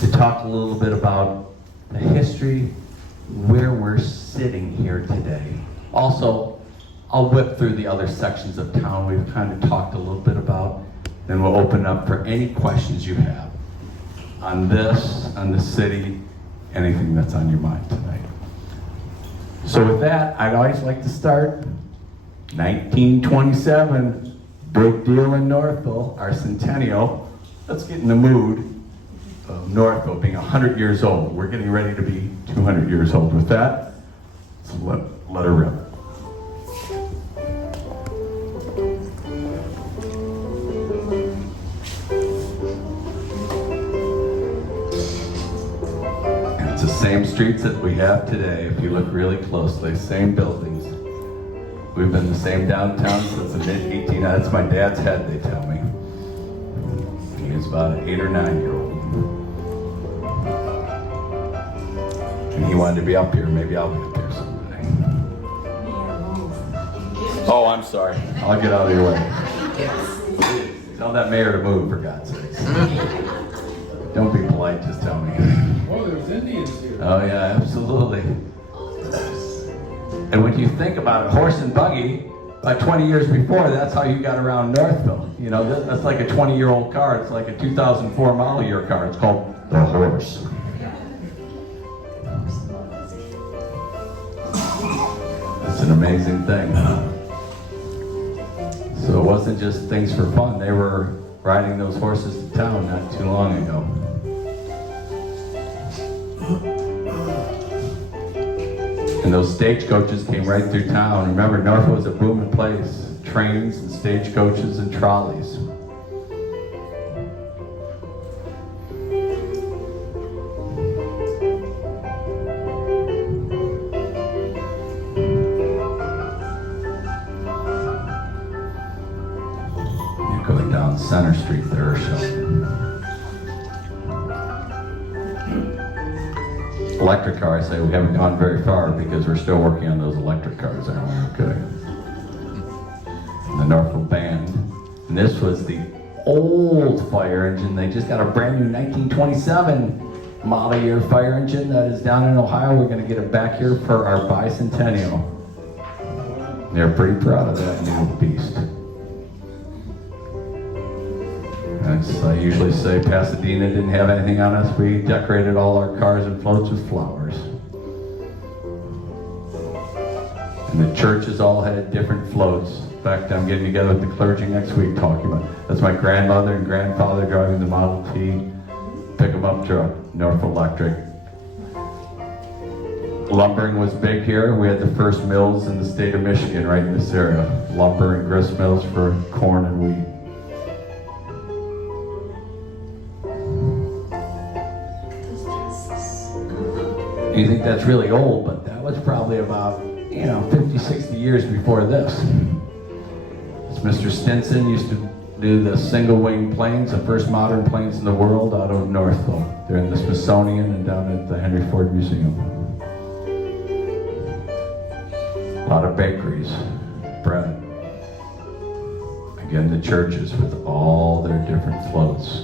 to talk a little bit about the history, where we're sitting here today. Also, I'll whip through the other sections of town we've kind of talked a little bit about, then we'll open up for any questions you have on this, on the city, anything that's on your mind tonight. So with that, I'd always like to start 1927, big deal in Northville, our centennial. Let's get in the mood of Northville being 100 years old. We're getting ready to be 200 years old. With that, let's let her rip. And it's the same streets that we have today, if you look really closely, same buildings. We've been the same downtown since the mid-1800s. That's my dad's head, they tell me. He was about an 8 or 9 year old. And he wanted to be up here. Maybe I'll be up here someday. Oh, I'm sorry. I'll get out of your way. Tell that mayor to move, for God's sakes. Don't be polite, just tell me. Oh, there's Indians here. Oh yeah, absolutely. And when you think about it, horse and buggy, about 20 years before, that's how you got around Northville. You know, that's like a 20-year-old car. It's like a 2004 model year car. It's called the Horse. It's an amazing thing. So it wasn't just things for fun. They were riding those horses to town not too long ago. And those stagecoaches came right through town. Remember, Northville was a booming place. Trains and stagecoaches and trolleys. You're going down Center Street there or so. Electric car, I say we haven't gone very far because we're still working on those electric cars, aren't we? Okay. And the Northville Band. And this was the old fire engine. They just got a brand new 1927 model year fire engine that is down in Ohio. We're going to get it back here for our bicentennial. They're pretty proud of that new beast. As I usually say, Pasadena didn't have anything on us. We decorated all our cars and floats with flowers. And the churches all had different floats. In fact, I'm getting together with the clergy next week talking about it. That's my grandmother and grandfather driving the Model T pick-em up truck, Northville Electric. Lumbering was big here. We had the first mills in the state of Michigan right in this area. Lumber and grist mills for corn and wheat. You think that's really old, but that was probably about, 50, 60 years before this. Mr. Stinson used to do the single-wing planes, the first modern planes in the world out of Northville. They're in the Smithsonian and down at the Henry Ford Museum. A lot of bakeries, bread. Again, the churches with all their different floats.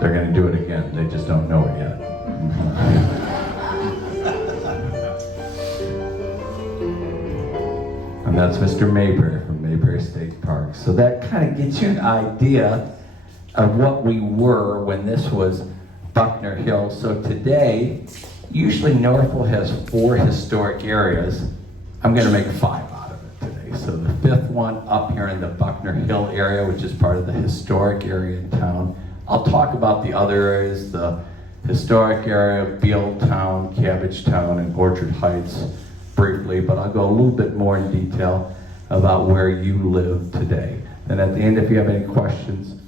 They're going to do it again. They just don't know it yet. And that's Mr. Mayberry from Mayberry State Park. So that kind of gets you an idea of what we were when this was Buckner Hill. So today, usually Northville has 4 historic areas. I'm going to make 5 out of it today. So the 5th one up here in the Buckner Hill area, which is part of the historic area in town. I'll talk about the other areas, the historic area of Bealtown, Cabbagetown, and Orchard Heights briefly, but I'll go a little bit more in detail about where you live today. And at the end, if you have any questions,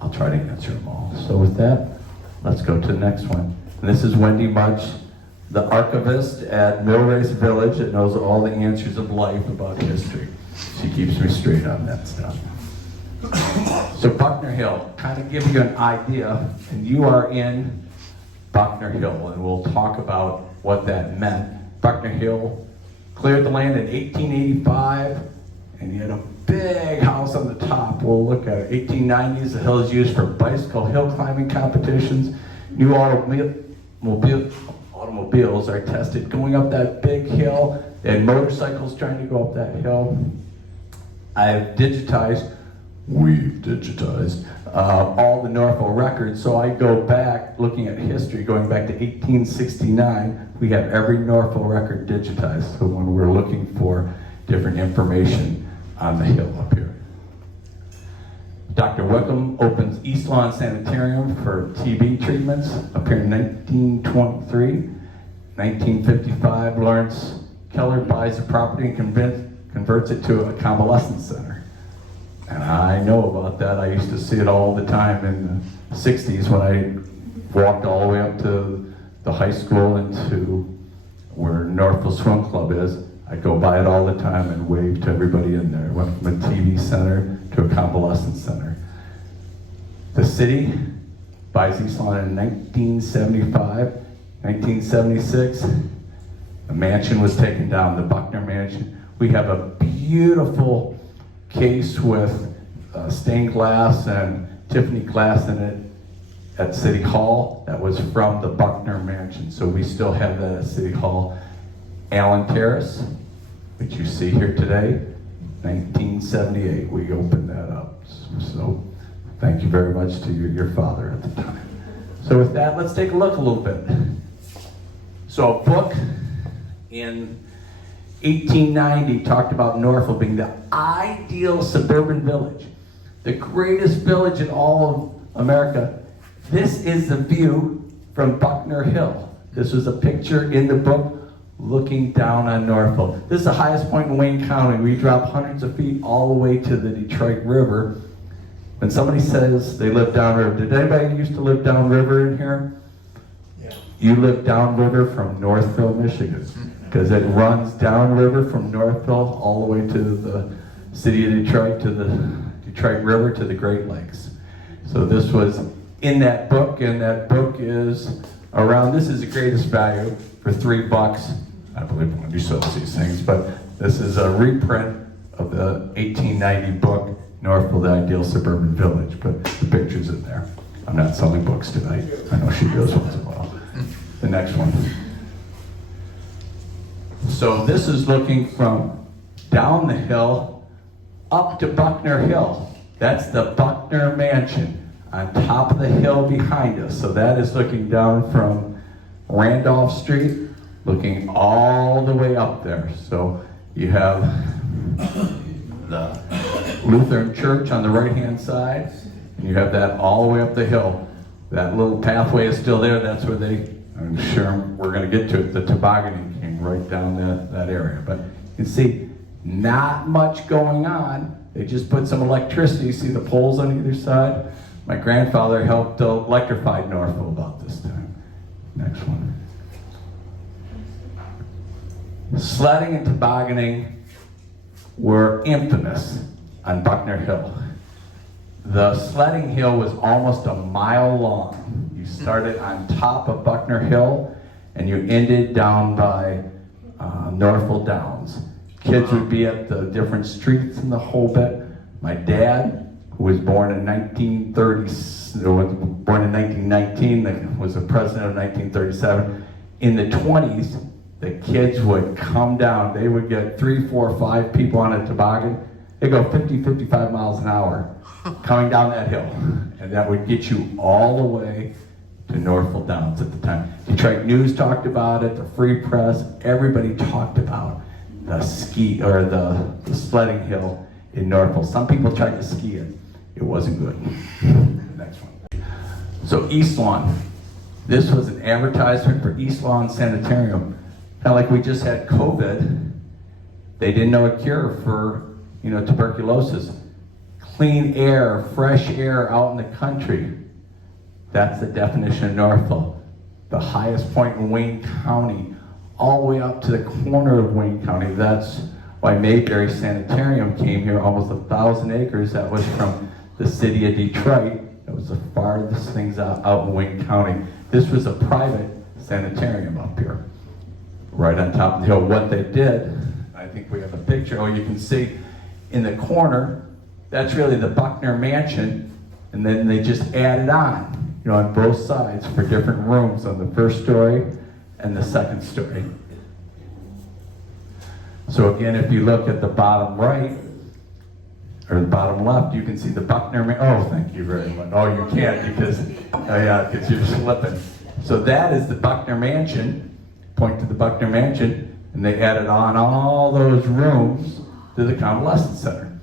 I'll try to answer them all. So with that, let's go to the next one. And this is Wendy Mudge, the archivist at Millrace Village that knows all the answers of life about history. She keeps me straight on that stuff. So Buckner Hill, kind of give you an idea, and you are in Buckner Hill, and we'll talk about what that meant. Buckner Hill cleared the land in 1885, and you had a big house on the top. We'll look at it. 1890s, the hill is used for bicycle hill climbing competitions. new automobiles are tested going up that big hill, and motorcycles trying to go up that hill. We've digitized all the Norfolk records, so I go back, looking at history, going back to 1869, we have every Norfolk record digitized, so when we're looking for different information on the hill up here. Dr. Wickham opens East Lawn Sanitarium for TB treatments up here in 1923. 1955, Lawrence Keller buys the property and converts it to a convalescence center. And I know about that. I used to see it all the time in the 60s when I walked all the way up to the high school and to where Northville Swim Club is. I'd go by it all the time and wave to everybody in there. Went from a TV center to a convalescence center. The city buys East Lawn in 1975. 1976, the mansion was taken down, the Buckner Mansion. We have a beautiful case with stained glass and Tiffany glass in it at City Hall. That was from the Buckner Mansion, so we still have that at City Hall. Allen Terrace, which you see here today, 1978, we opened that up. So thank you very much to your father at the time. So with that, let's take a look a little bit. So a book in 1890 talked about Norfolk being the ideal suburban village, the greatest village in all of America. This is the view from Buckner Hill. This was a picture in the book looking down on Norfolk. This is the highest point in Wayne County. We drop hundreds of feet all the way to the Detroit River. When somebody says they live downriver, did anybody used to live downriver in here? Yeah. You live downriver from Northville, Michigan, because it runs downriver from Northville all the way to the city of Detroit, to the Detroit River, to the Great Lakes. So this was in that book, and that book is around, this is the greatest value for $3. I believe when you sells these things, but this is a reprint of the 1890 book, Northville, the Ideal Suburban Village, but the picture's in there. I'm not selling books tonight. I know she does once in a while. The next one. So this is looking from down the hill up to Buckner Hill. That's the Buckner Mansion on top of the hill behind us. So that is looking down from Randolph Street, looking all the way up there. So you have the Lutheran Church on the right-hand side, and you have that all the way up the hill. That little pathway is still there. That's where I'm sure we're going to get to it, the tobogganing came right down that area. But you can see, not much going on. They just put some electricity. See the poles on either side? My grandfather helped electrify Norfolk about this time. Next one. Sledding and tobogganing were infamous on Buckner Hill. The sledding hill was almost a mile long. You started on top of Buckner Hill and you ended down by Norfolk Downs. Kids would be at the different streets in the whole bit. My dad, who was born in 1919, was the president of 1937. In the 20s, the kids would come down. They would get 3, 4, 5 people on a toboggan. They go 50, 55 miles an hour coming down that hill. And that would get you all the way to Norfolk Downs at the time. Detroit News talked about it, the Free Press, everybody talked about the the sledding hill in Norfolk. Some people tried to ski it. It wasn't good. Next one. So East Lawn. This was an advertisement for East Lawn Sanitarium. Kind of like we just had COVID. They didn't know a cure for, tuberculosis. Clean air, fresh air out in the country. That's the definition of Norfolk. The highest point in Wayne County, all the way up to the corner of Wayne County. That's why Mayberry Sanitarium came here, almost 1,000 acres. That was from the city of Detroit. That was the farthest things out in Wayne County. This was a private sanitarium up here, right on top of the hill. What they did, I think we have a picture. Oh, you can see in the corner, that's really the Buckner Mansion, and then they just added on. on both sides for different rooms on the first story and the second story. So again, if you look at the bottom right, or the bottom left, you can see the Buckner oh, thank you very much. Oh, you can't because you're slipping. So that is the Buckner Mansion. Point to the Buckner Mansion, and they added on all those rooms to the convalescent center.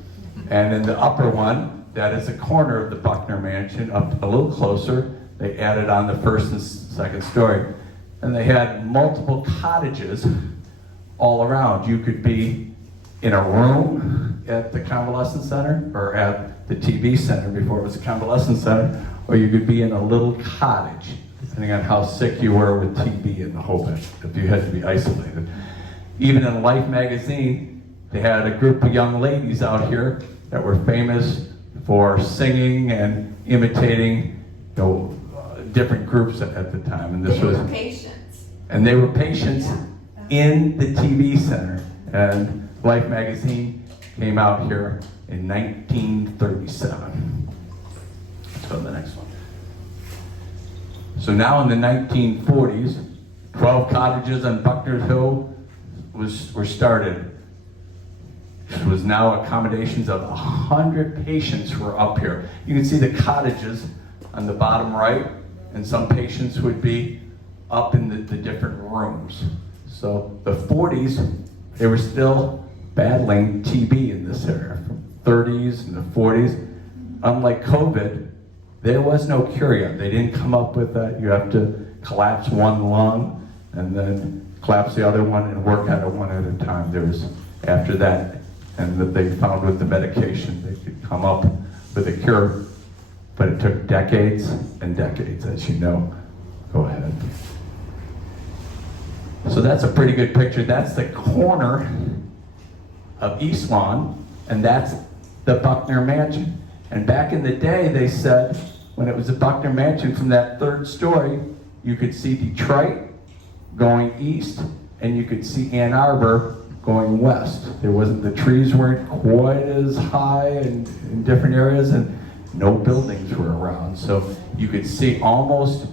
And in the upper one, that is a corner of the Buckner Mansion, up a little closer, they added on the first and second story. And they had multiple cottages all around. You could be in a room at the convalescent center or at the TB center before it was a convalescent center, or you could be in a little cottage, depending on how sick you were with TB and the whole bit, if you had to be isolated. Even in Life magazine, they had a group of young ladies out here that were famous for singing and imitating, different groups at the time. And They were patients. And they were patients in the TB center. And Life magazine came out here in 1937. Let's go to the next one. So now in the 1940s, 12 cottages on Buckner Hill were started. It was now accommodations of 100 patients were up here. You can see the cottages on the bottom right, and some patients would be up in the different rooms. So the 40s, they were still battling TB in this area, from 30s and the 40s. Unlike COVID, there was no cure yet. They didn't come up with that. You have to collapse one lung and then collapse the other one and work at it one at a time. There was, after that, and that they found with the medication, they could come up with a cure, but it took decades and decades, as you know. Go ahead. So that's a pretty good picture. That's the corner of East Lawn, and that's the Buckner Mansion. And back in the day, they said, when it was the Buckner Mansion, from that third story, you could see Detroit going east, and you could see Ann Arbor going west. The trees weren't quite as high in different areas, and no buildings were around. So you could see almost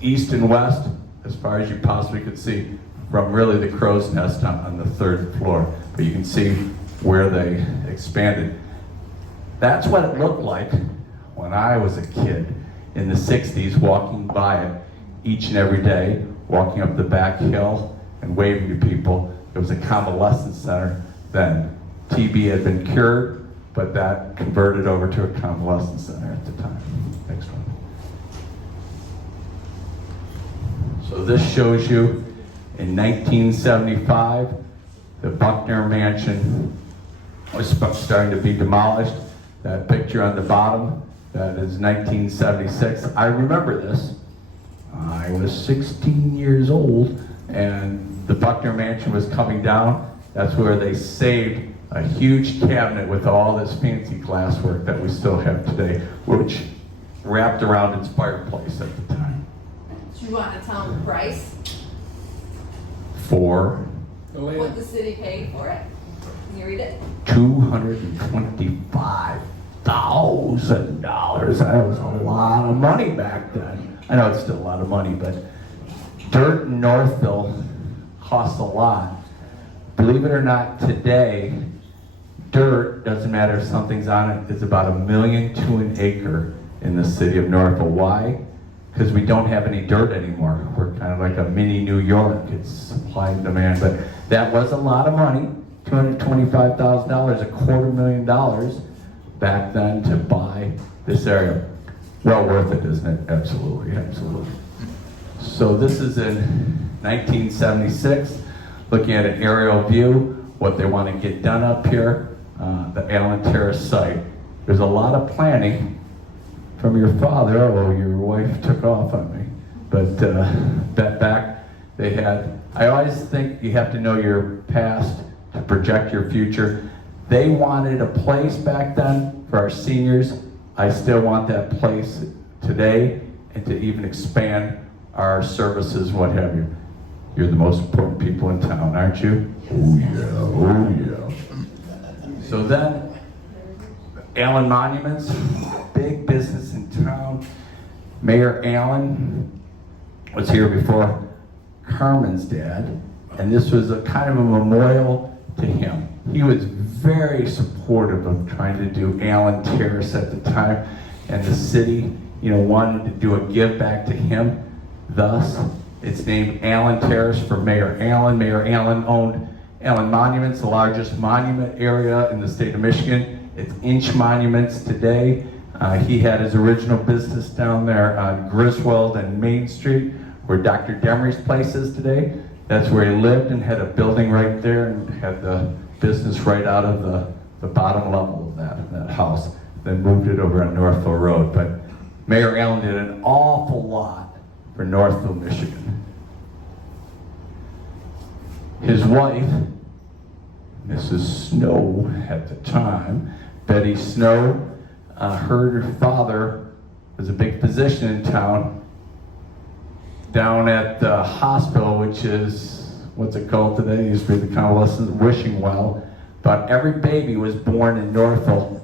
east and west as far as you possibly could see from really the crow's nest on the third floor. But you can see where they expanded. That's what it looked like when I was a kid in the 60s, walking by it each and every day, walking up the back hill and waving to people. It was a convalescent center then. TB had been cured, but that converted over to a convalescent center at the time. Next one. So this shows you in 1975, the Buckner Mansion was starting to be demolished. That picture on the bottom, that is 1976. I remember this. I was 16 years old, and the Buckner Mansion was coming down. That's where they saved a huge cabinet with all this fancy glasswork that we still have today, which wrapped around its fireplace at the time. Do you want to tell them the price? For What the city paid for it? Can you read it? $225,000. That was a lot of money back then. I know it's still a lot of money, but dirt in Northville costs a lot. Believe it or not, today, dirt, doesn't matter if something's on it, is about $1.2 million an acre in the city of Northville. Why? Because we don't have any dirt anymore. We're kind of like a mini New York. It's supply and demand. But that was a lot of money, $225,000, $250,000 back then to buy this area. Well worth it, isn't it? Absolutely, absolutely. So this is in 1976, looking at an aerial view, what they want to get done up here, the Allen Terrace site. There's a lot of planning from your father, although your wife took off on me. But that back, they had, I always think you have to know your past to project your future. They wanted a place back then for our seniors. I still want that place today, and to even expand our services, what have you. You're the most important people in town, aren't you? Oh yeah, oh yeah. So then, Allen Monuments, big business in town. Mayor Allen was here before Carmen's dad, and this was a kind of a memorial to him. He was very supportive of trying to do Allen Terrace at the time, and the city, wanted to do a give back to him. Thus, it's named Allen Terrace for Mayor Allen. Mayor Allen owned Allen Monuments, the largest monument area in the state of Michigan. It's inch monuments today. He had his original business down there on Griswold and Main Street, where Dr. Demery's place is today. That's where he lived and had a building right there and had the business right out of the bottom level of that house. Then moved it over on Northville Road. But Mayor Allen did an awful lot for Northville, Michigan. His wife, Mrs. Snow at the time, Betty Snow, her father was a big physician in town, down at the hospital, which is, what's it called today? It used to be the convalescent wishing well. But every baby was born in Northville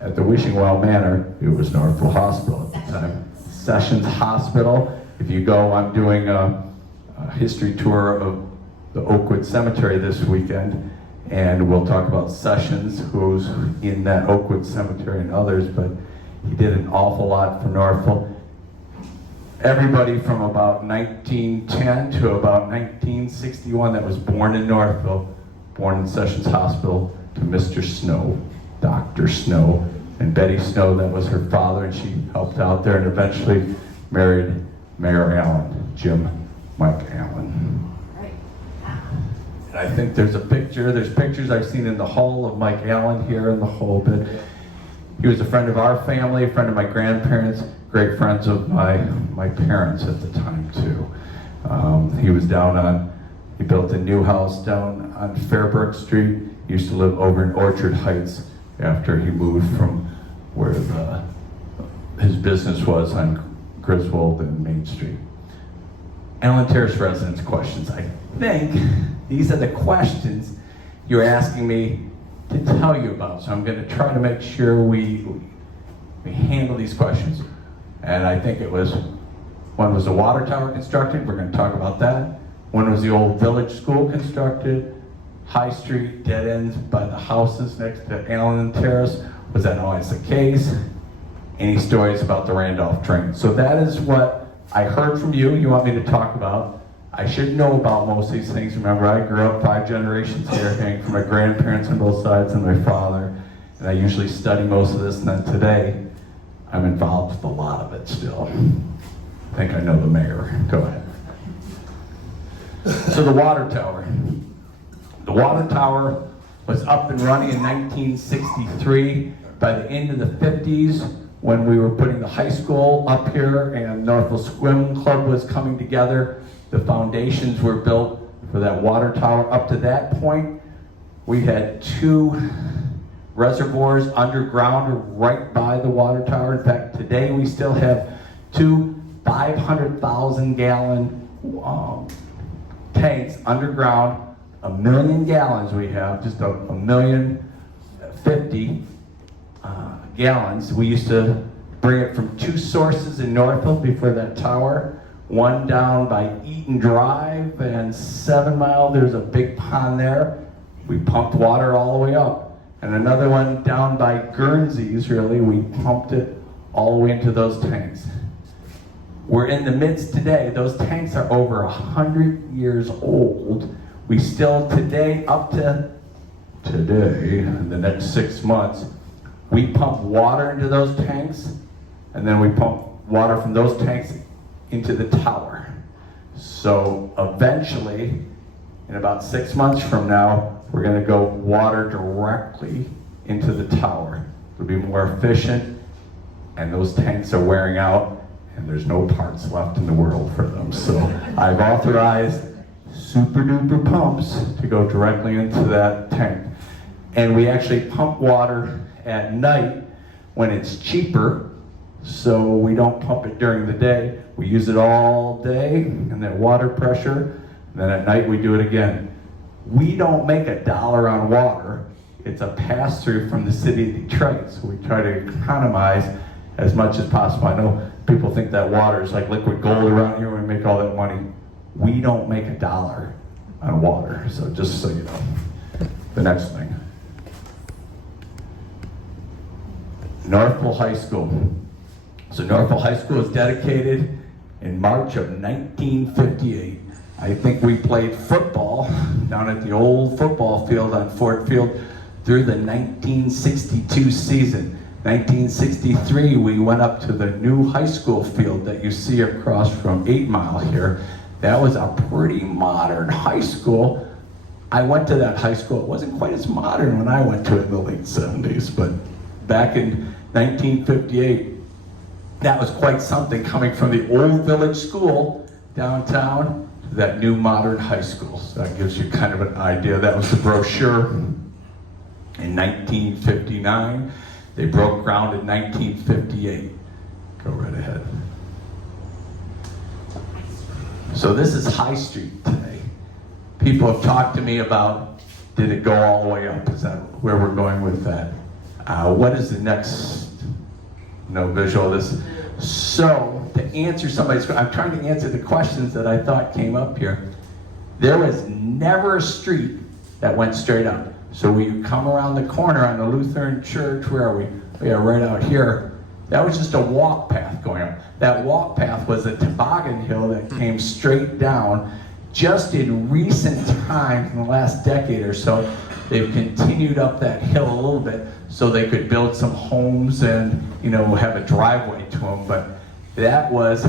at the Wishing Well Manor. It was Northville Hospital at the time. Sessions Hospital. If you go, I'm doing a history tour of the Oakwood Cemetery this weekend, and we'll talk about Sessions, who's in that Oakwood Cemetery, and others, but he did an awful lot for Northville. Everybody from about 1910 to about 1961 that was born in Northville, born in Sessions Hospital, to Mr. Snow, Dr. Snow, and Betty Snow, that was her father, and she helped out there and eventually married Mayor Allen, Mike Allen. Right. And I think there's pictures I've seen in the hall of Mike Allen here in the whole bit. He was a friend of our family, a friend of my grandparents, great friends of my parents at the time too. He built a new house down on Fairbrook Street. He used to live over in Orchard Heights after he moved from where his business was on Griswold and Main Street. Allen Terrace residents questions. I think these are the questions you're asking me to tell you about. So I'm going to try to make sure we handle these questions. And I think when was the water tower constructed? We're going to talk about that. When was the old village school constructed? High Street, dead ends by the houses next to Allen Terrace. Was that always the case? Any stories about the Randolph train? So that is what I heard from you. You want me to talk about. I should know about most of these things. Remember, I grew up 5 generations here, hanging from my grandparents on both sides and my father. And I usually study most of this, and then today, I'm involved with a lot of it still. I think I know the mayor. Go ahead. So the water tower. The water tower was up and running in 1963. By the end of the 50s, when we were putting the high school up here and Northville Swim Club was coming together, the foundations were built for that water tower. Up to that point, we had 2 reservoirs underground right by the water tower. In fact, today we still have 2 500,000 gallon tanks underground. 1 million gallons we have, just a 1,050,000 gallons. We used to bring it from 2 sources in Northville before that tower. One down by Eaton Drive and 7 Mile, there's a big pond there. We pumped water all the way up. And another one down by Guernsey's, really, we pumped it all the way into those tanks. We're in the midst today, those tanks are over 100 years old. We still today, up to today, in the next 6 months, we pump water into those tanks, and then we pump water from those tanks into the tower. So eventually, in about 6 months from now, we're going to go water directly into the tower. It'll be more efficient, and those tanks are wearing out, and there's no parts left in the world for them. So I've authorized super duper pumps to go directly into that tank. And we actually pump water at night when it's cheaper, so we don't pump it during the day. We use it all day and then water pressure, and then at night we do it again. We don't make $1 on water. It's a pass-through from the city of Detroit, so we try to economize as much as possible. I know people think that water is like liquid gold around here. We make all that money. We don't make $1 on water, so just so you know. The next thing. Northville High School. So Northville High School was dedicated in March of 1958. I think we played football down at the old football field on Ford Field through the 1962 season. 1963, we went up to the new high school field that you see across from 8 Mile here. That was a pretty modern high school. I went to that high school. It wasn't quite as modern when I went to it in the late 70s, but back in 1958, that was quite something, coming from the old village school downtown to that new modern high school. So that gives you kind of an idea. That was the brochure. In 1959, they broke ground in 1958. Go right ahead. So this is High Street today. People have talked to me about, did it go all the way up? Is that where we're going with that? What is the next, no visual of this? So, to answer somebody's, I'm trying to answer the questions that I thought came up here. There was never a street that went straight up. So when you come around the corner on the Lutheran church, where are we? We are right out here. That was just a walk path going up. That walk path was a toboggan hill that came straight down. Just in recent times, in the last decade or so, they've continued up that hill a little bit so they could build some homes and, you know, have a driveway to them. But that was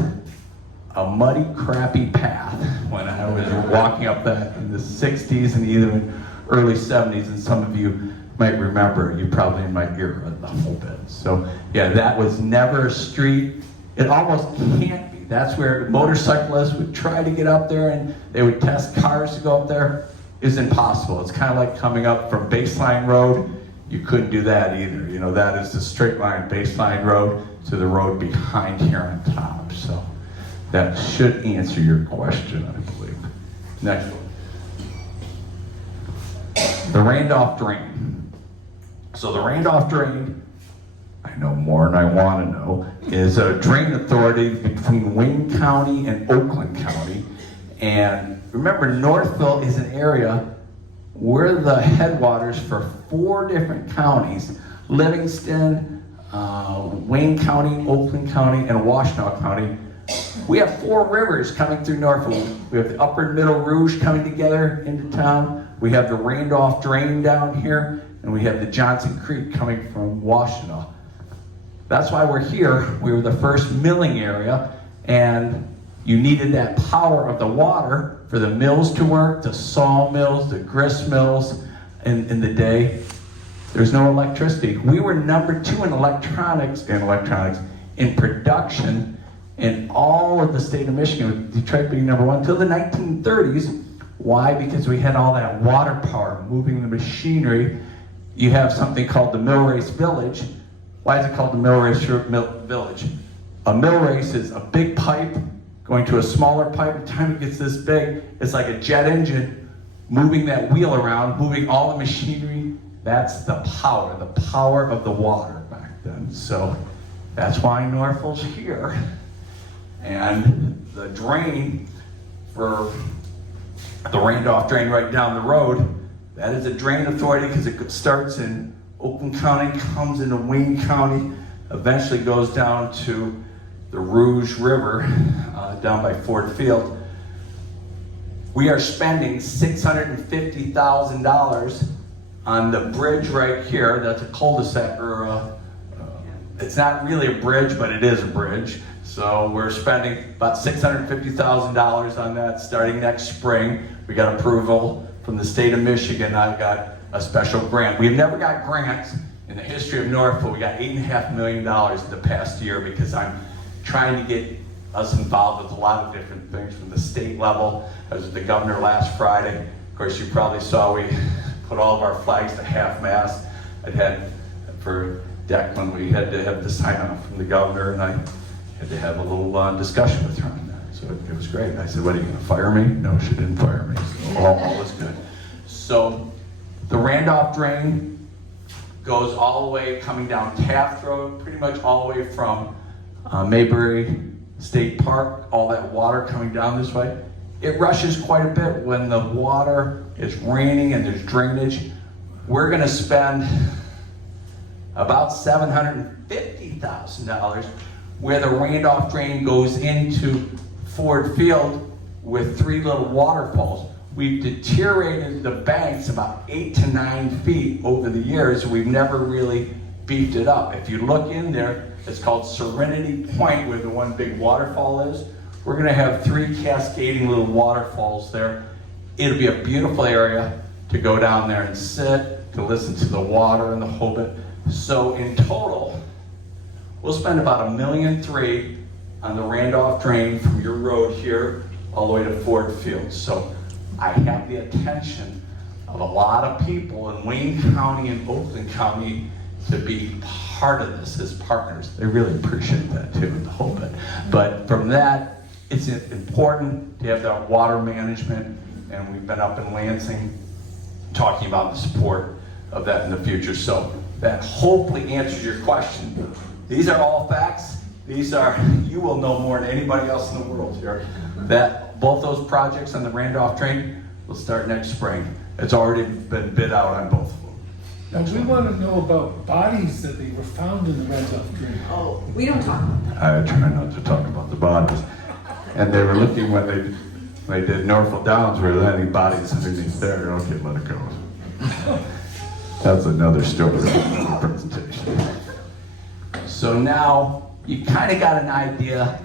a muddy, crappy path when I was walking up that in the 60s and even early 70s. And some of you might remember, you probably in my era a whole bit. So yeah, that was never a street. It almost can't be. That's where motorcyclists would try to get up there and they would test cars to go up there. It's impossible. It's kind of like coming up from Baseline Road. You couldn't do that either. You know, that is the straight line Baseline Road to the road behind here on top. So that should answer your question, I believe. Next one. The Randolph Drain. So the Randolph Drain, I know more than I want to know, is a drain authority between Wayne County and Oakland County. And remember, Northville is an area where the headwaters for 4 different counties: Livingston, Wayne County, Oakland County, and Washtenaw County. We have 4 rivers coming through Northville. We have the Upper and Middle Rouge coming together into town. We have the Randolph Drain down here, and we have the Johnson Creek coming from Washtenaw. That's why we're here. We were the first milling area, and you needed that power of the water for the mills to work, the sawmills, the grist mills in the day. There's no electricity. We were number 2 in electronics, in production in all of the state of Michigan, with Detroit being number 1 till the 1930s. Why? Because we had all that water power moving the machinery. You have something called the Mill Race Village. Why is it called the Mill Race Village? A mill race is a big pipe going to a smaller pipe. By the time it gets this big, it's like a jet engine moving that wheel around, moving all the machinery. That's the power of the water back then. So that's why Northville's here. And the drain for the Randolph Drain right down the road, that is a drain authority because it starts in Oakland County, comes into Wayne County, eventually goes down to the Rouge River down by Ford Field. We are spending $650,000 on the bridge right here. That's a cul-de-sac, or it's not really a bridge, but it is a bridge. So we're spending about $650,000 on that starting next spring. We got approval from the state of Michigan. I got a special grant. We've never got grants in the history of Northville. We got $8.5 million the past year because I'm trying to get us involved with a lot of different things from the state level. I was with the governor last Friday. Of course, you probably saw we put all of our flags to half-mast. I had, for Declan, we had to have the sign-off from the governor, and I had to have a little discussion with her on that. So it was great. I said, what, are you going to fire me? No, she didn't fire me. So all was good. So the Randolph Drain goes all the way coming down Taft Road, pretty much all the way from Mayberry State Park, all that water coming down this way. It rushes quite a bit when the water is raining and there's drainage. We're gonna spend about $750,000 where the Randolph drain goes into Ford Field with 3 little waterfalls. We've deteriorated the banks about 8 to 9 feet over the years. We've never really beefed it up. If you look in there, it's called Serenity Point, where the one big waterfall is. We're gonna have 3 cascading little waterfalls there. It'll be a beautiful area to go down there and sit, to listen to the water and the Hobbit. So in total, we'll spend about $1.3 million on the Randolph drain from your road here all the way to Ford Field. So I have the attention of a lot of people in Wayne County and Oakland County to be part of this as partners. They really appreciate that too, the whole bit. But from that, it's important to have that water management, and we've been up in Lansing talking about the support of that in the future. So that hopefully answers your question. These are all facts. These are, you will know more than anybody else in the world here, that both those projects on the Randolph drain will start next spring. It's already been bid out on both of them. Now, we want to know about bodies that they were found in the Randolph drain. Oh, we don't talk about that. I try not to talk about the bodies. And they were looking when they did Norfolk Downs, were there any bodies underneath there? Okay, let it go. That's another story for the presentation. So now you kind of got an idea.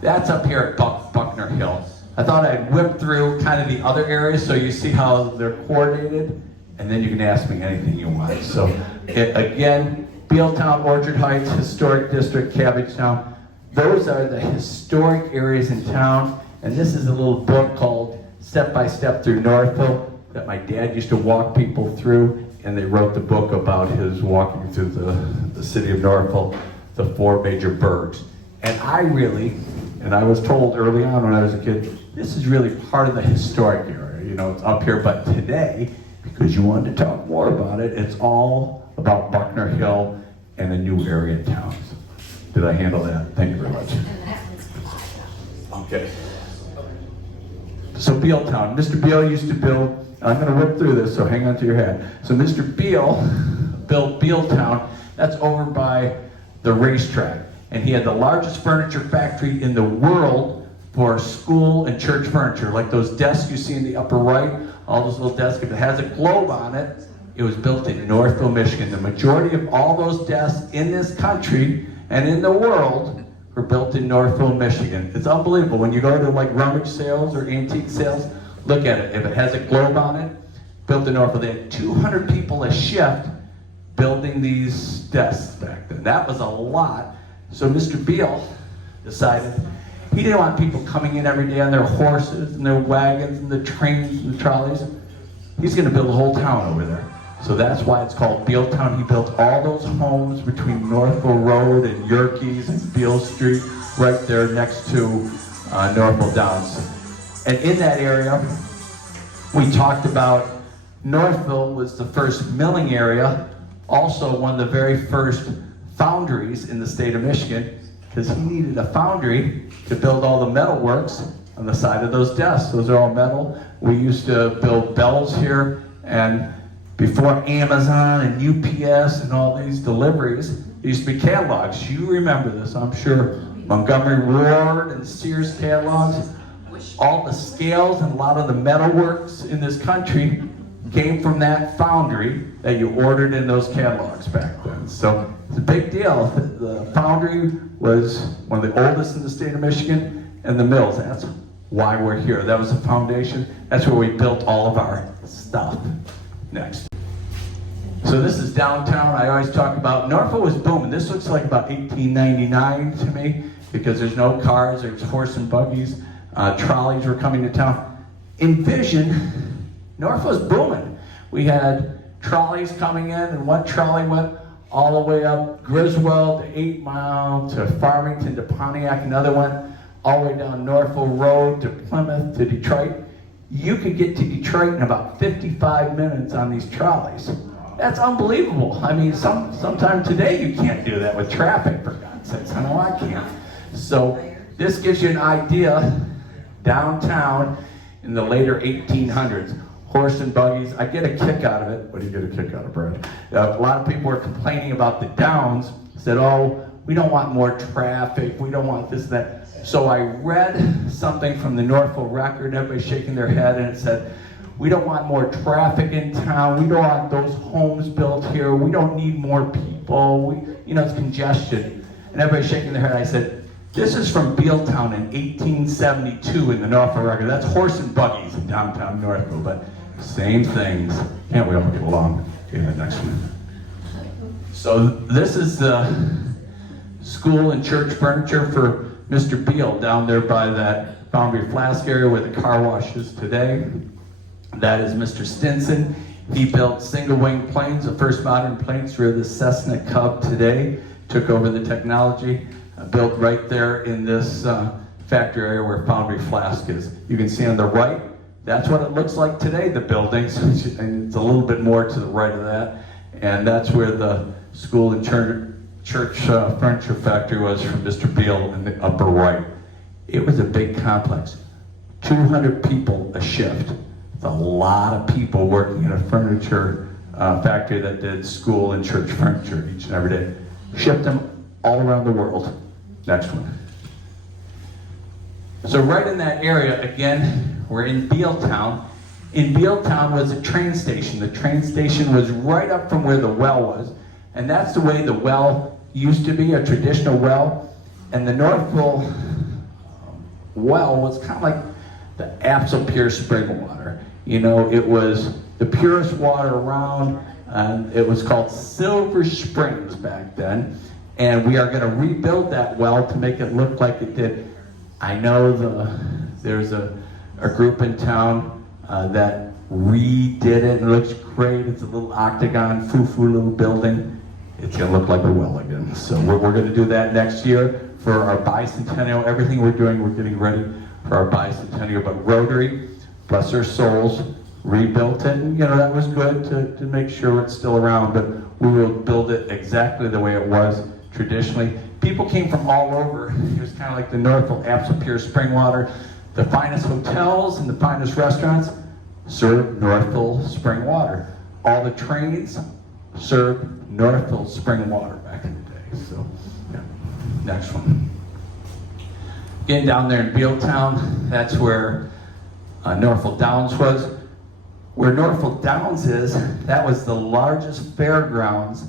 That's up here at Buckner Hill. I thought I'd whip through kind of the other areas so you see how they're coordinated, and then you can ask me anything you want. So again, Bealtown, Orchard Heights, Historic District, Cabbagetown. Those are the historic areas in town, and this is a little book called Step by Step Through Northville that my dad used to walk people through, and they wrote the book about his walking through the city of Northville, the 4 major burgs. And I was told early on when I was a kid, this is really part of the historic area. You know, it's up here, but today, because you wanted to talk more about it, it's all about Buckner Hill and the new area towns. Did I handle that? Thank you very much. Okay. So Bealtown, Mr. Beal used to build, I'm gonna whip through this, so hang on to your hat. So Mr. Beal built Bealtown, that's over by the racetrack. And he had the largest furniture factory in the world for school and church furniture. Like those desks you see in the upper right, all those little desks, if it has a globe on it, it was built in Northville, Michigan. The majority of all those desks in this country and in the world were built in Northville, Michigan. It's unbelievable. When you go to like rummage sales or antique sales, look at it. If it has a globe on it, built in Northville. They had 200 people a shift building these desks back then. That was a lot. So Mr. Beal decided he didn't want people coming in every day on their horses and their wagons and the trains and the trolleys. He's going to build a whole town over there. So that's why it's called Bealtown. He built all those homes between Northville Road and Yerkes and Beale Street, right there next to Northville Downs. And in that area, we talked about Northville was the first milling area, also one of the very first foundries in the state of Michigan, because he needed a foundry to build all the metal works on the side of those desks. Those are all metal. We used to build bells here, and before Amazon and UPS and all these deliveries, there used to be catalogs. You remember this, I'm sure. Montgomery Ward and Sears catalogs. All the scales and a lot of the metal works in this country came from that foundry that you ordered in those catalogs back then. So it's a big deal. The foundry was one of the oldest in the state of Michigan, and the mills. That's why we're here. That was the foundation. That's where we built all of our stuff. Next. So this is downtown. I always talk about Norfolk was booming. This looks like about 1899 to me, because there's no cars, there's horse and buggies. Trolleys were coming to town. Envision, Norfolk was booming. We had trolleys coming in, and one trolley went all the way up Griswold to 8 Mile to Farmington to Pontiac, another one all the way down Norfolk Road to Plymouth to Detroit. You could get to Detroit in about 55 minutes on these trolleys. That's unbelievable. I mean, sometime today you can't do that with traffic, for God's sakes. I know I can't. So this gives you an idea, downtown in the later 1800s. Horse and buggies. I get a kick out of it. What do you get a kick out of, Brad? A lot of people were complaining about the downs, said, oh, we don't want more traffic, we don't want this, that. So I read something from the Norfolk Record, everybody's shaking their head, and it said, we don't want more traffic in town, we don't want those homes built here, we don't need more people, it's congestion. And everybody's shaking their head. I said, this is from Bealtown in 1872 in the Norfolk Record. That's horse and buggies in downtown Norfolk, but same things. Can't we all get along? Okay, the next one. So this is the school and church furniture for Mr. Beal down there by that Foundry Flask area where the car wash is today. That is Mr. Stinson. He built single-wing planes. The first modern planes were the Cessna Cub today. Took over the technology. Built right there in this factory area where Foundry Flask is. You can see on the right, that's what it looks like today, the buildings. And it's a little bit more to the right of that. And that's where the school and church furniture factory was from Mr. Beal in the upper right. It was a big complex. 200 people a shift. It's a lot of people working in a furniture factory that did school and church furniture each and every day. Shipped them all around the world. Next one. So right in that area, again, we're in Bealtown. In Bealtown was a train station. The train station was right up from where the well was. And that's the way the well used to be, a traditional well. And the Northville well was kind of like the absolute pure spring water. It was the purest water around. It was called Silver Springs back then. And we are going to rebuild that well to make it look like it did. I know there's a group in town that redid it. It looks great. It's a little octagon, foo-foo little building. It's going to look like a well again. So we're going to do that next year for our bicentennial. Everything we're doing, we're getting ready for our bicentennial. But Rotary, bless their souls, rebuilt it. And, that was good to make sure it's still around. But we will build it exactly the way it was traditionally. People came from all over. It was kind of like the Northville absolute pure spring water. The finest hotels and the finest restaurants served Northville spring water. All the trains served Northville spring water back in the day. So, yeah. Next one. Again, down there in Bealtown, that's where Norfolk Downs was. Where Norfolk Downs is, that was the largest fairgrounds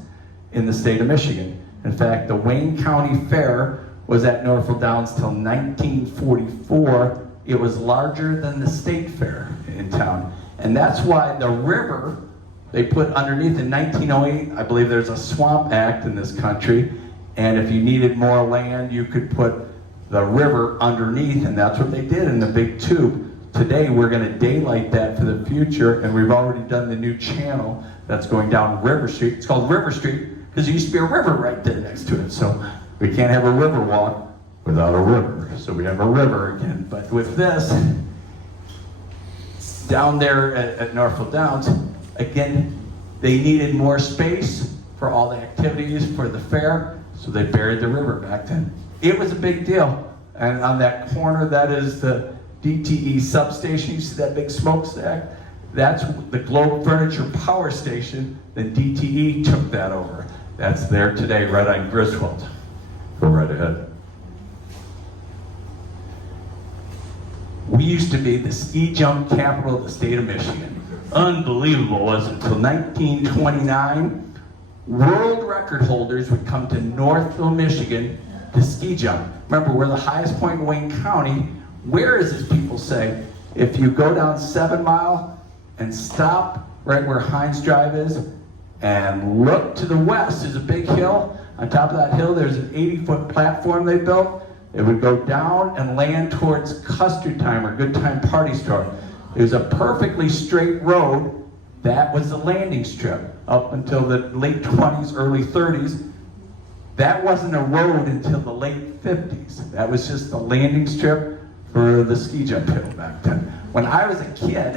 in the state of Michigan. In fact, the Wayne County Fair was at Norfolk Downs till 1944. It was larger than the state fair in town. And that's why the river they put underneath in 1908, I believe there's a Swamp Act in this country, and if you needed more land, you could put the river underneath, and that's what they did in the big tube. Today, we're going to daylight that for the future, and we've already done the new channel that's going down River Street. It's called River Street because there used to be a river right there next to it, so we can't have a river walk without a river. So we have a river again, but with this, down there at Norfolk Downs, again, they needed more space for all the activities for the fair, so they buried the river back then. It was a big deal, and on that corner, that is the DTE substation. You see that big smokestack? That's the Globe Furniture Power Station. Then DTE took that over. That's there today, right on Griswold. Go right ahead. We used to be the ski jump capital of the state of Michigan. Unbelievable, was it? Until 1929, world record holders would come to Northville, Michigan to ski jump. Remember, we're the highest point in Wayne County. Where is it, people say? If you go down 7 Mile and stop right where Heinz Drive is and look to the west, there's a big hill. On top of that hill, there's an 80-foot platform they built. It would go down and land towards Custard Time or Good Time Party Store. It was a perfectly straight road. That was the landing strip up until the late 20s, early 30s. That wasn't a road until the late 50s. That was just the landing strip for the ski jump hill back then. When I was a kid,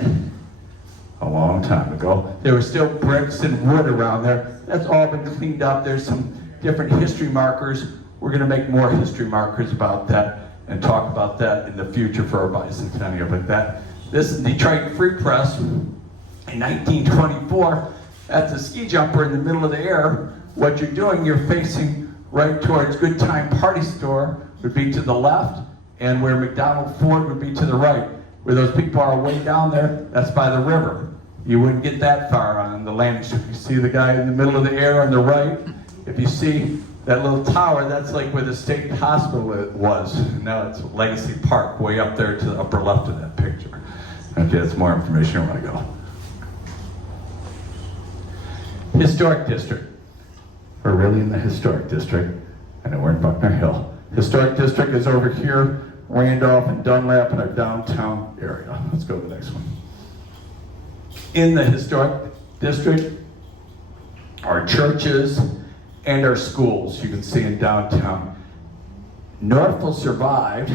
a long time ago. There were still bricks and wood around there. That's all been cleaned up. There's some different history markers. We're going to make more history markers about that and talk about that in the future for our bicentennial. But this is Detroit Free Press in 1924. That's a ski jumper in the middle of the air. What you're doing, you're facing right towards Good Time Party Store would be to the left, and where McDonald Ford would be to the right. Where those people are way down there, that's by the river. You wouldn't get that far on the landing strip. You see the guy in the middle of the air on the right. If you see that little tower, that's like where the state hospital was. Now it's Legacy Park, way up there to the upper left of that picture. Okay, that's more information I want to go. Historic District. We're really in the Historic District. I know we're in Buckner Hill. Historic District is over here, Randolph and Dunlap in our downtown area. Let's go to the next one. In the Historic District are churches and our schools, you can see in downtown. Northville survived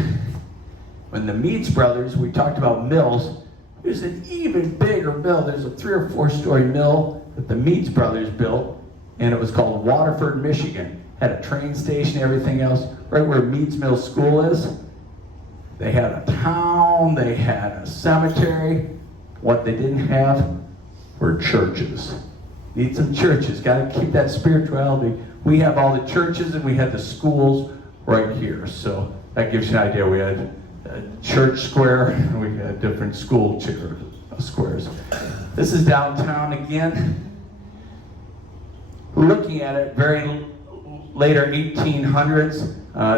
when the Meads brothers, we talked about mills, there's an even bigger mill. There's a 3 or 4 story mill that the Meads brothers built, and it was called Waterford, Michigan. Had a train station, everything else, right where Meads Mill School is. They had a town, they had a cemetery. What they didn't have were churches. Need some churches, gotta keep that spirituality. We have all the churches and we had the schools right here. So that gives you an idea. We had a church square and we had different school squares. This is downtown again. Looking at it, very later 1800s,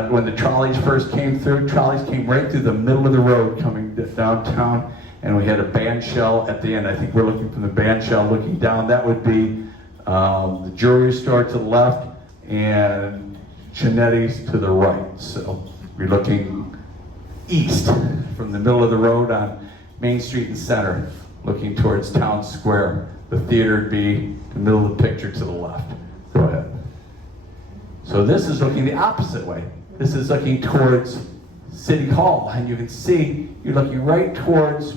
when the trolleys first came through, trolleys came right through the middle of the road coming downtown, and we had a band shell at the end. I think we're looking from the band shell looking down. That would be the jewelry store to the left and Chinetti's to the right. So we're looking east from the middle of the road on Main Street and Center, looking towards Town Square. The theater would be the middle of the picture to the left. Go ahead. So this is looking the opposite way. This is looking towards City Hall, and you can see you're looking right towards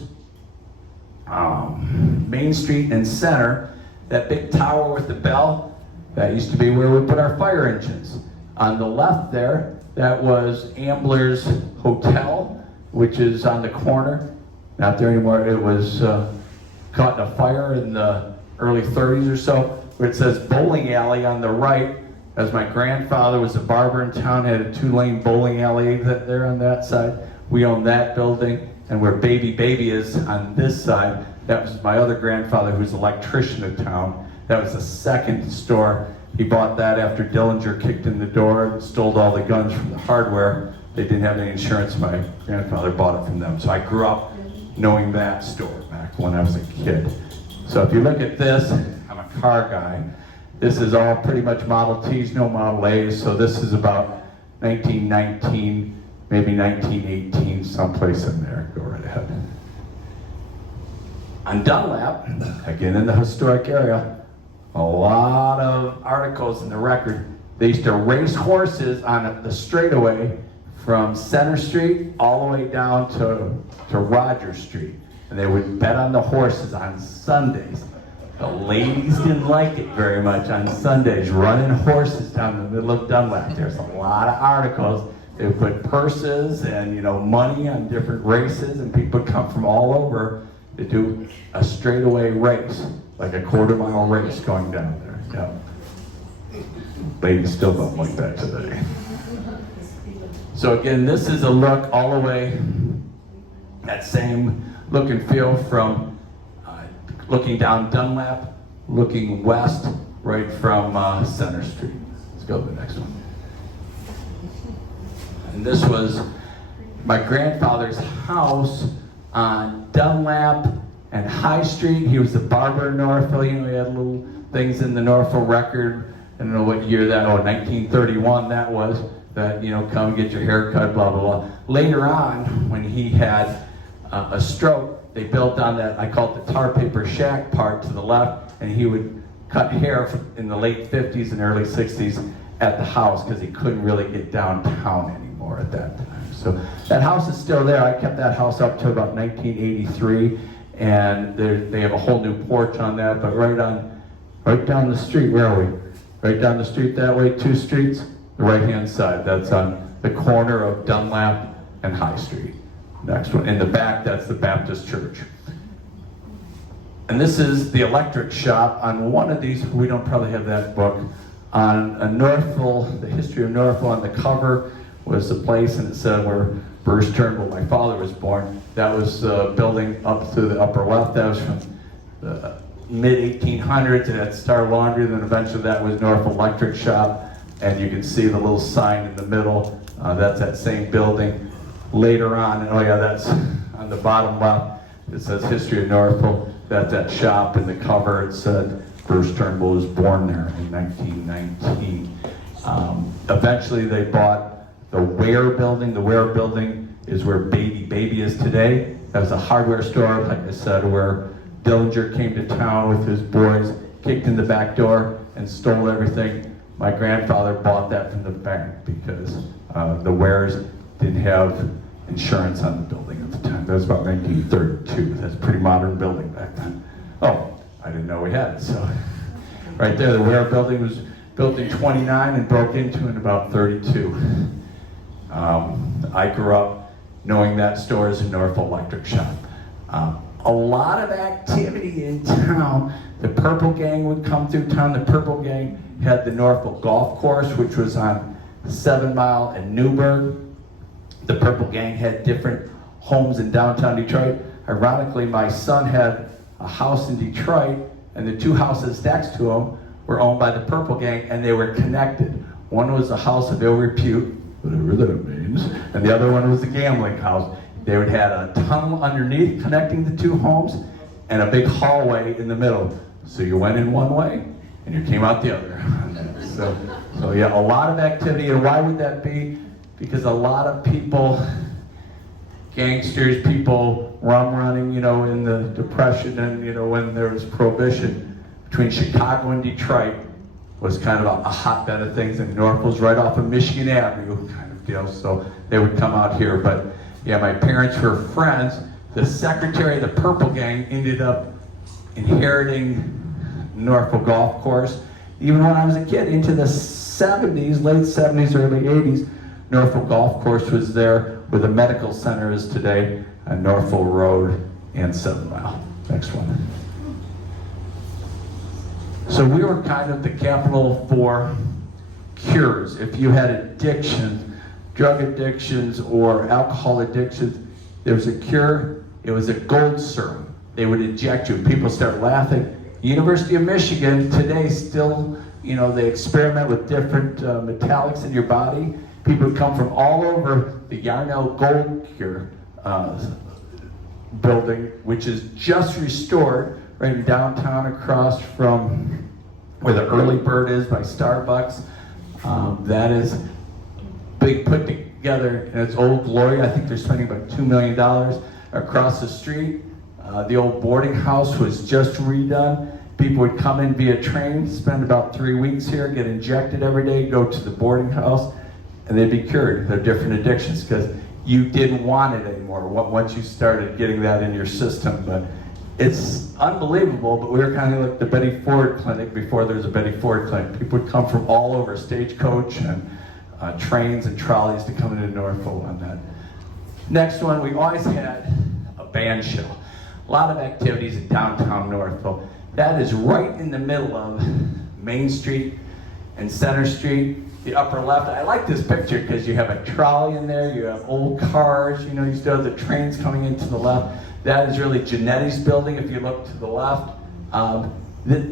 Main Street and Center. That big tower with the bell, that used to be where we put our fire engines. On the left there, that was Ambler's Hotel, which is on the corner. Not there anymore. It was caught in a fire in the early 30s or so, where it says bowling alley on the right. As my grandfather was a barber in town, had a 2-lane bowling alley there on that side. We own that building, and where Baby Baby is on this side, that was my other grandfather who's an electrician in town. That was the second store. He bought that after Dillinger kicked in the door and stole all the guns from the hardware. They didn't have any insurance. My grandfather bought it from them. So I grew up knowing that store back when I was a kid. So if you look at this, I'm a car guy. This is all pretty much Model Ts, no Model A's. So this is about 1919, maybe 1918, someplace in there. Go right ahead. On Dunlap, again in the historic area, a lot of articles in the record. They used to race horses on the straightaway from Center Street all the way down to Rogers Street. And they would bet on the horses on Sundays. The ladies didn't like it very much on Sundays, running horses down the middle of Dunlap. There's a lot of articles. They would put purses and money on different races, and people would come from all over to do a straightaway race, like a quarter-mile race going down there. Yeah. Ladies still don't like that today. So again, this is a look all the way, that same look and feel from looking down Dunlap, looking west, right from Center Street. Let's go to the next one. And this was my grandfather's house on Dunlap and High Street. He was a barber in Northville. He had little things in the Northville record. I don't know what year that, 1931 that was. That, come get your hair cut, blah, blah, blah. Later on, when he had a stroke, they built on that, I call it the tar paper shack part to the left, and he would cut hair in the late 50s and early 60s at the house because he couldn't really get downtown anymore at that time. So that house is still there. I kept that house up to about 1983, and they have a whole new porch on that, but right down the street, where are we? Right down the street that way, 2 streets, the right-hand side, that's on the corner of Dunlap and High Street. Next one, in the back, that's the Baptist Church. And this is the electric shop. On one of these, we don't probably have that book, on a Northville, the history of Northville, on the cover was the place, and it said where Bruce Turnbull, my father, was born. That was building up through the upper left. That was from the mid-1800s, and at Star Laundry, then eventually that was Northville Electric Shop, and you can see the little sign in the middle. That's that same building. Later on, and oh yeah, that's on the bottom left, it says History of Northville. That's that shop. In the cover, it said Bruce Turnbull was born there in 1919. Eventually, they bought the Ware building. The Ware building is where Baby is today. That was a hardware store, like I said, where Dillinger came to town with his boys, kicked in the back door, and stole everything. My grandfather bought that from the bank because the Wares didn't have insurance on the building at the time. That was about 1932. That's a pretty modern building back then. Oh, I didn't know we had it. So right there, the Ware building was built in 29 and broke into in about 32. I grew up knowing that store as a Northville Electric Shop. A lot of activity in town. The Purple Gang would come through town. The Purple Gang had the Northville Golf Course, which was on 7 Mile and Newburgh. The Purple Gang had different homes in downtown Detroit. Ironically, my son had a house in Detroit, and the 2 houses next to him were owned by the Purple Gang, and they were connected. One was a house of ill repute, whatever that means, and the other one was the gambling house. They would have a tunnel underneath connecting the 2 homes, and a big hallway in the middle. So you went in one way, and you came out the other. So yeah, a lot of activity, and why would that be? Because a lot of people, gangsters, people rum running, in the Depression and, when there was Prohibition, between Chicago and Detroit was kind of a hotbed of things, and Northville's right off of Michigan Avenue kind of deal, so they would come out here. But yeah, my parents were friends. The secretary of the Purple Gang ended up inheriting Northville Golf Course. Even when I was a kid, into the 70s, late 70s, early 80s, Northville Golf Course was there where the medical center is today on Northville Road and 7 Mile. Next one. So we were kind of the capital for cures. If you had addiction, drug addictions or alcohol addictions, there was a cure. It was a gold serum. They would inject you. People start laughing. University of Michigan today still, they experiment with different metallics in your body. People would come from all over the Yarnell Gold Cure building, which is just restored right in downtown across from where the Early Bird is by Starbucks. That is big put together in its old glory. I think they're spending about $2 million. Across the street, the old boarding house was just redone. People would come in via train, spend about 3 weeks here, get injected every day, go to the boarding house, and they'd be cured of their different addictions because you didn't want it anymore once you started getting that in your system. But it's unbelievable, but we were kind of like the Betty Ford Clinic before there was a Betty Ford Clinic. People would come from all over, stagecoach and trains and trolleys to come into Northville on that. Next one, we always had a band show. A lot of activities in downtown Northville. That is right in the middle of Main Street and Center Street, the upper left. I like this picture because you have a trolley in there, you have old cars, you still have the trains coming into the left. That is really Genetti's building if you look to the left. A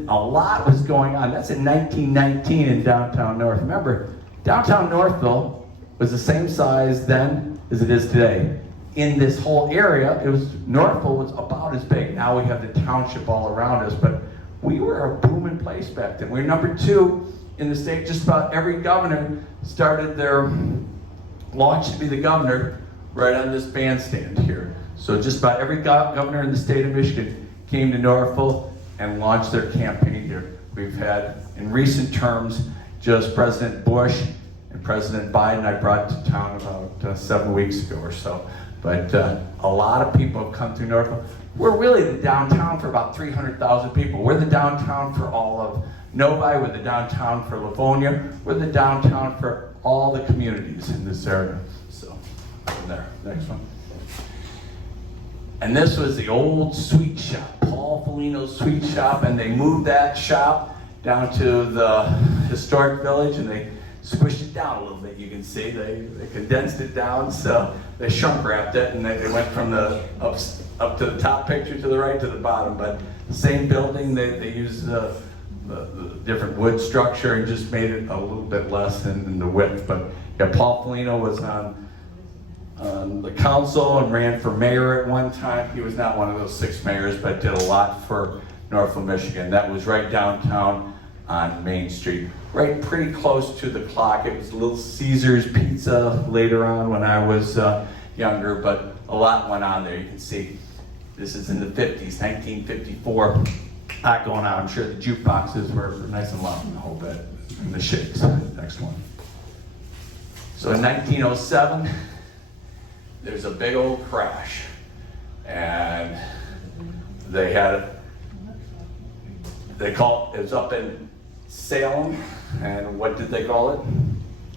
lot was going on. That's in 1919 in downtown North. Remember, downtown Northville was the same size then as it is today. In this whole area, Northville was about as big. Now we have the township all around us, but we were a booming place back then. We were number 2 in the state. Just about every governor started their launch to be the governor right on this bandstand here. So just about every governor in the state of Michigan came to Northville and launched their campaign here. We've had, in recent terms, just President Bush and President Biden I brought to town about 7 weeks ago or so. But a lot of people have come through Norfolk. We're really the downtown for about 300,000 people. We're the downtown for all of Novi, we're the downtown for Livonia, we're the downtown for all the communities in this area. So, there, next one. And this was the old sweet shop, Paul Foligno's sweet shop, and they moved that shop down to the historic village, and they squished it down a little bit. You can see they condensed it down, so they shrunk wrapped it, and they went from the up to the top picture to the right to the bottom. But the same building, they used the different wood structure and just made it a little bit less in the width. But yeah, Paul Foligno was on the council and ran for mayor at one time. He was not one of those 6 mayors, but did a lot for Northville, Michigan. That was right downtown on Main Street, right pretty close to the clock. It was Little Caesar's Pizza later on when I was younger, but a lot went on there. You can see this is in the 50s, 1954. A lot going on. I'm sure the jukeboxes were nice and loud in the whole bit, and the shakes. Next one. So in 1907, there's a big old crash, and it was up in Salem, and what did they call it?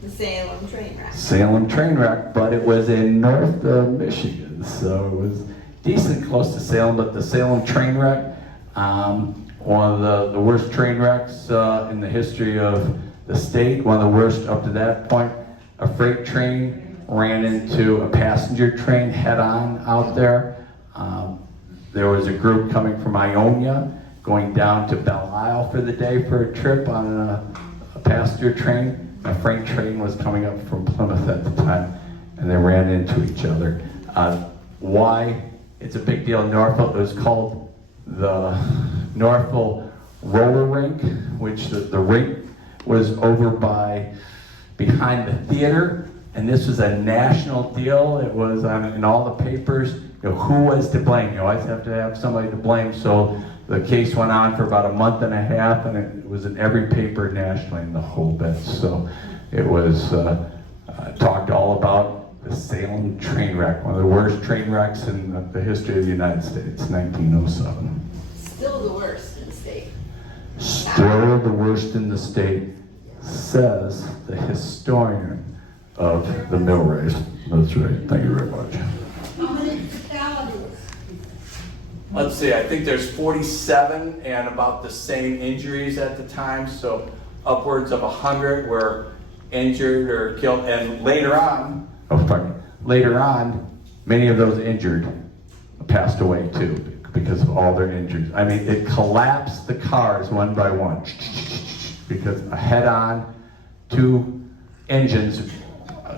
The Salem train wreck. Salem train wreck, but it was in North Michigan, so it was decent close to Salem, but the Salem train wreck, one of the worst train wrecks in the history of the state, one of the worst up to that point. A freight train ran into a passenger train head-on out there. There was a group coming from Ionia going down to Belle Isle for the day for a trip on a passenger train. A freight train was coming up from Plymouth at the time, and they ran into each other. Why? It's a big deal in Norfolk. It was called the Norfolk Roller Rink, which the rink was over behind the theater. And this was a national deal. It was in all the papers. Who was to blame? You always have to have somebody to blame. So the case went on for about a month and a half, and it was in every paper nationally in the whole bit. So it was talked all about the Salem train wreck, one of the worst train wrecks in the history of the United States, 1907. Still the worst in the state. Still the worst in the state, says the historian of the mill race. That's right. Thank you very much. How many fatalities? Let's see, I think there's 47 and about the same injuries at the time, so upwards of 100 were injured or killed, and later on, many of those injured passed away too because of all their injuries. I mean, it collapsed the cars one by one because a head-on, 2 engines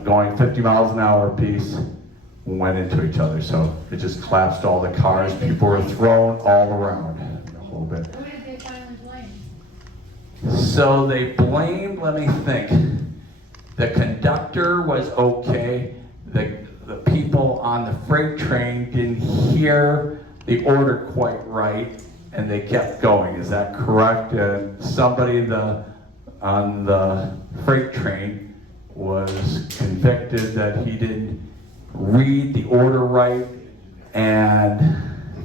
going 50 miles an hour apiece went into each other. So it just collapsed all the cars. People were thrown all around the whole bit. Who did they finally blame? So they blamed, let me think, the conductor was okay. The people on the freight train didn't hear the order quite right, and they kept going. Is that correct? Somebody on the freight train was convicted that he didn't read the order right, and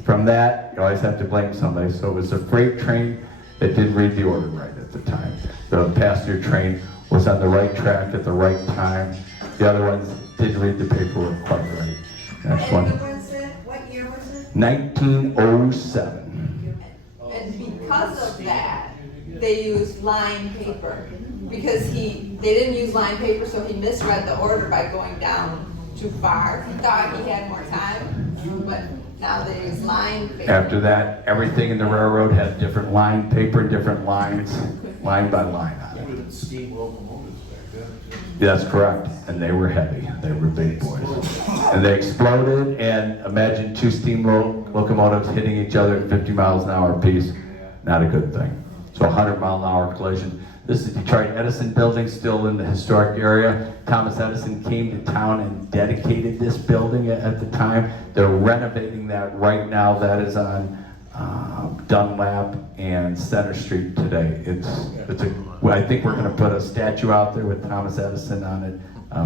from that, you always have to blame somebody. So it was the freight train that didn't read the order right at the time. The passenger train was on the right track at the right time. The other ones didn't read the paperwork quite right. Next one. What year was it? 1907. And because of that, they used lined paper. Because they didn't use lined paper, so he misread the order by going down too far. He thought he had more time, but now they use lined paper. After that, everything in the railroad had different line paper, different lines, line by line on it. With steam locomotives back then, too. That's correct, and they were heavy. They were big boys. And they exploded, and imagine 2 steam locomotives hitting each other at 50 miles an hour apiece. Not a good thing. So 100-mile-an-hour collision. This is Detroit Edison building, still in the historic area. Thomas Edison came to town and dedicated this building at the time. They're renovating that right now. That is on Dunlap and Center Street today. I think we're going to put a statue out there with Thomas Edison on it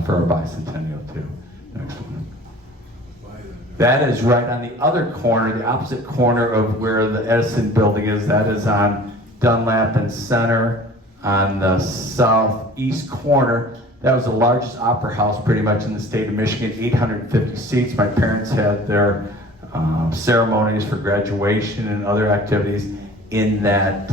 for our bicentennial too. Next one. That is right on the other corner, the opposite corner of where the Edison building is. That is on Dunlap and Center on the southeast corner. That was the largest opera house pretty much in the state of Michigan, 850 seats. My parents had their ceremonies for graduation and other activities in that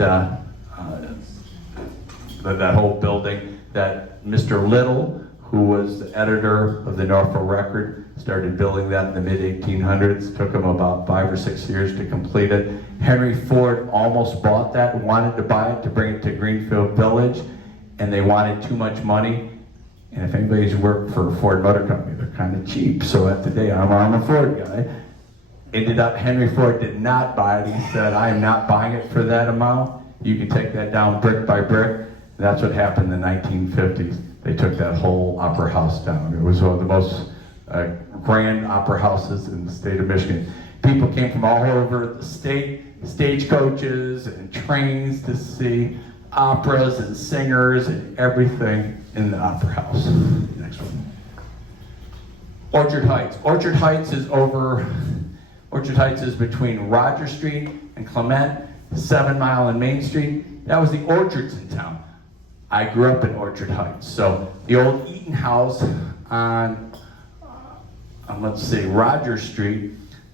that whole building. That Mr. Little, who was the editor of the Norfolk Record, started building that in the mid-1800s. Took him about 5 or 6 years to complete it. Henry Ford almost bought that, wanted to buy it to bring it to Greenfield Village, and they wanted too much money. And if anybody's worked for Ford Motor Company, they're kind of cheap. So at the day, I'm a Ford guy. Ended up, Henry Ford did not buy it. He said, I am not buying it for that amount. You can take that down brick by brick. And that's what happened in the 1950s. They took that whole opera house down. It was one of the most grand opera houses in the state of Michigan. People came from all over the state, stagecoaches and trains to see operas and singers and everything in the opera house. Next one. Orchard Heights. Orchard Heights is between Roger Street and Clement, 7 Mile and Main Street. That was the orchards in town. I grew up in Orchard Heights. So the old Eaton House on let's see, Roger Street,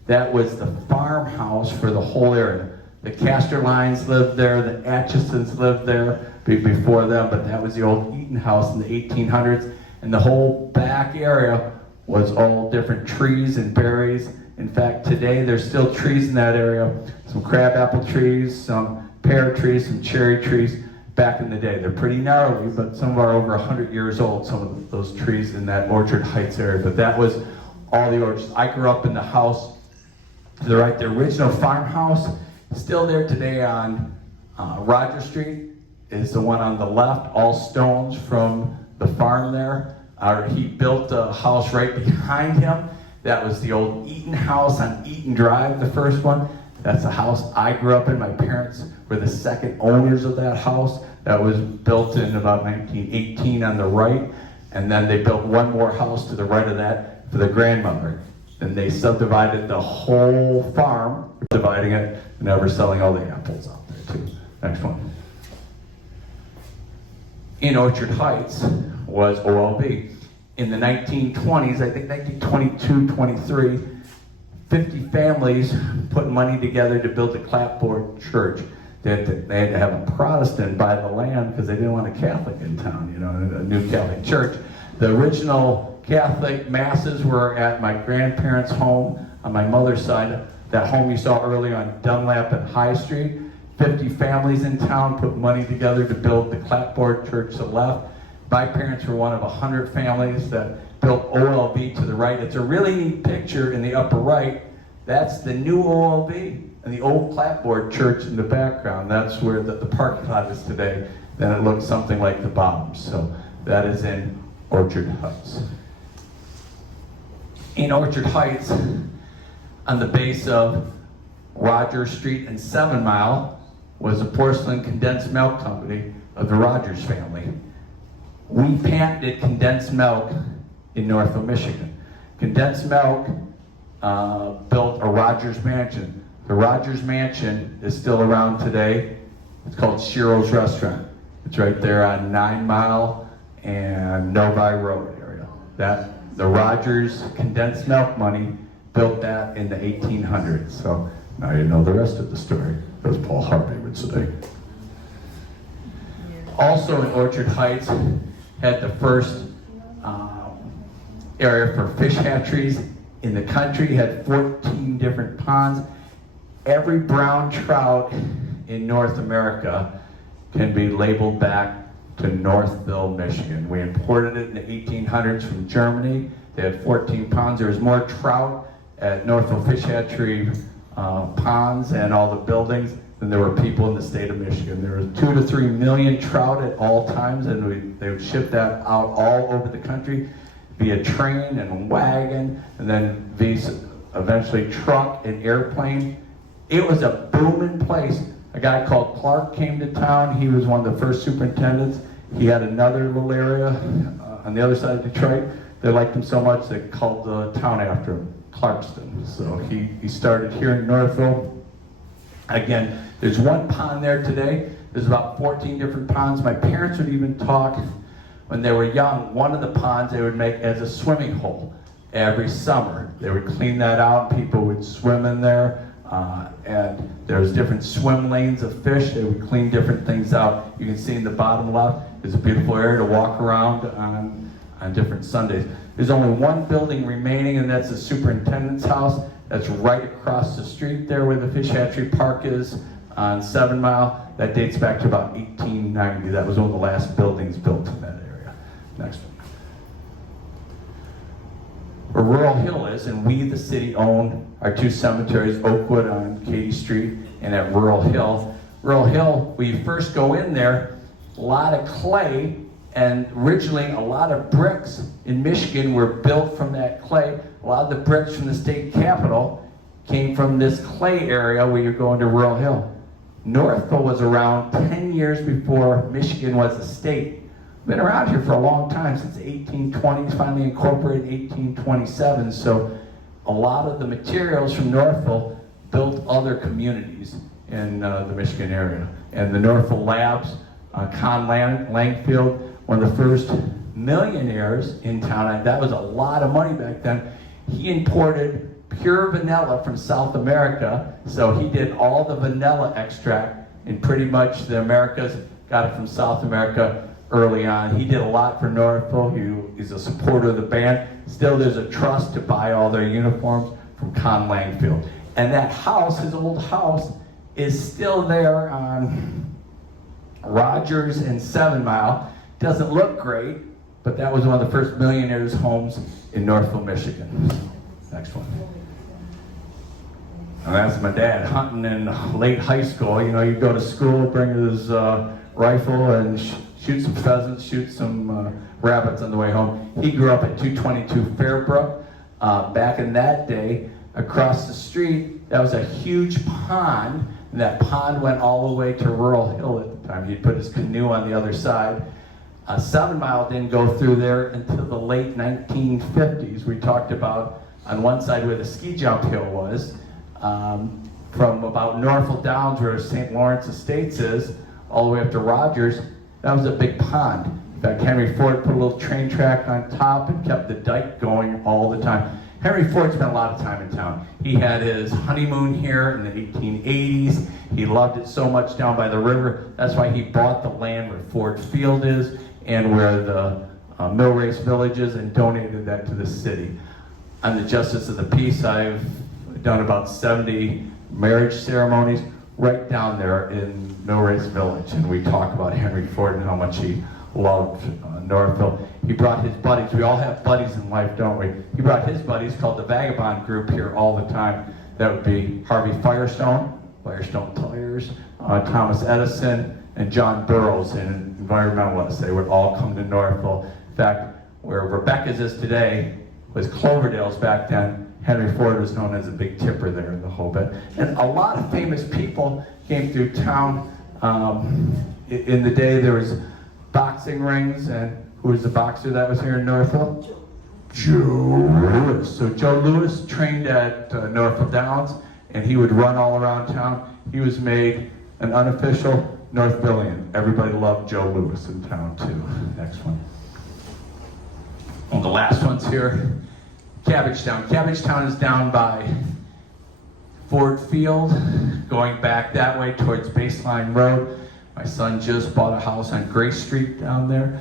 that was the farmhouse for the whole area. The Casterlines lived there, the Atchisons lived there before them, but that was the old Eaton House in the 1800s. And the whole back area was all different trees and berries. In fact, today there's still trees in that area. Some crabapple trees, some pear trees, some cherry trees. Back in the day, they're pretty gnarly, but some are over 100 years old, some of those trees in that Orchard Heights area. But that was all the orchards. I grew up in the house to the right, the original farmhouse, still there today on Roger Street, is the one on the left, all stones from the farm there. He built a house right behind him. That was the old Eaton House on Eaton Drive, the first one. That's the house I grew up in. My parents were the second owners of that house. That was built in about 1918 on the right. And then they built one more house to the right of that for the grandmother. Then they subdivided the whole farm, dividing it, and now we're selling all the apples out there too. Next one. In Orchard Heights was OLB. In the 1920s, I think 1922, 23, 50 families put money together to build a clapboard church. They had to have a Protestant buy the land because they didn't want a Catholic in town, a new Catholic church. The original Catholic masses were at my grandparents' home on my mother's side. That home you saw earlier on Dunlap and High Street. 50 families in town put money together to build the clapboard church to the left. My parents were one of 100 families that built OLB to the right. It's a really neat picture in the upper right. That's the new OLB and the old clapboard church in the background. That's where the parking lot is today. Then it looks something like the bottom. So that is in Orchard Heights. In Orchard Heights, on the base of Roger Street and 7 Mile, was a porcelain condensed milk company of the Rogers family. We patented condensed milk in Norfolk, Michigan. Condensed milk built a Rogers Mansion. The Rogers Mansion is still around today. It's called Shiro's Restaurant. It's right there on 9 Mile and Novi Road area. The Rogers condensed milk money built that in the 1800s. So now you know the rest of the story, as Paul Harvey would say. Also in Orchard Heights, had the first area for fish hatcheries in the country, had 14 different ponds. Every brown trout in North America can be labeled back to Northville, Michigan. We imported it in the 1800s from Germany. They had 14 ponds. There was more trout at Northville Fish Hatchery ponds and all the buildings than there were people in the state of Michigan. There was 2 to 3 million trout at all times, and they would ship that out all over the country via train and wagon, and then via eventually truck and airplane. It was a booming place. A guy called Clark came to town. He was one of the first superintendents. He had another little area on the other side of Detroit. They liked him so much they called the town after him. Clarkston. So he started here in Northville. Again, there's one pond there today. There's about 14 different ponds. My parents would even talk when they were young. One of the ponds they would make as a swimming hole every summer. They would clean that out and people would swim in there. And there's different swim lanes of fish. They would clean different things out. You can see in the bottom left, there's a beautiful area to walk around on different Sundays. There's only one building remaining, and that's the superintendent's house. That's right across the street there where the fish hatchery park is on 7 Mile. That dates back to about 1890. That was one of the last buildings built in that area. Next one. Where Rural Hill is, and we, the city, own our two cemeteries, Oakwood on Katy Street and at Rural Hill. Rural Hill, when you first go in there, a lot of clay, and originally a lot of bricks in Michigan were built from that clay. A lot of the bricks from the state capitol came from this clay area where you're going to Rural Hill. Northville was around 10 years before Michigan was a state. Been around here for a long time, since the 1820s, finally incorporated in 1827. So a lot of the materials from Northville built other communities in the Michigan area. And the Northville Labs, Con Langfield, one of the first millionaires in town, that was a lot of money back then. He imported pure vanilla from South America, so he did all the vanilla extract, and pretty much the Americas got it from South America early on. He did a lot for Northville. He's a supporter of the band. Still, there's a trust to buy all their uniforms from Con Langfield. And that house, his old house, is still there on Rogers and 7 Mile. Doesn't look great, but that was one of the first millionaires' homes in Northville, Michigan. Next one. And that's my dad hunting in late high school. You know, you go to school, bring his rifle and shoot some pheasants, shoot some rabbits on the way home. He grew up at 222 Fairbrook. Back in that day, across the street, that was a huge pond, and that pond went all the way to Rural Hill at the time. He'd put his canoe on the other side. 7 Mile didn't go through there until the late 1950s. We talked about on one side where the ski jump hill was, from about Norfolk Downs where St. Lawrence Estates is, all the way up to Rogers. That was a big pond. In fact, Henry Ford put a little train track on top and kept the dike going all the time. Henry Ford spent a lot of time in town. He had his honeymoon here in the 1880s. He loved it so much down by the river. That's why he bought the land where Ford Field is and where the Mill Race Village is, and donated that to the city. On the Justice of the Peace, I've done about 70 marriage ceremonies right down there in Mill Race Village, and we talk about Henry Ford and how much he loved Northville. He brought his buddies. We all have buddies in life, don't we? He brought his buddies called the Vagabond Group here all the time. That would be Harvey Firestone, Firestone Tires, Thomas Edison, and John Burroughs, and environmentalists. They would all come to Northville. In fact, where Rebecca's is today was Cloverdale's back then. Henry Ford was known as a big tipper there in the whole bit. And a lot of famous people came through town. In the day, there was boxing rings, and who was the boxer that was here in Northville? Joe Louis. So Joe Louis trained at Northville Downs, and he would run all around town. He was made an unofficial Northvillian. Everybody loved Joe Louis in town too. Next one. And the last one's here. Cabbagetown. Cabbagetown is down by Ford Field, going back that way towards Baseline Road. My son just bought a house on Gray Street down there.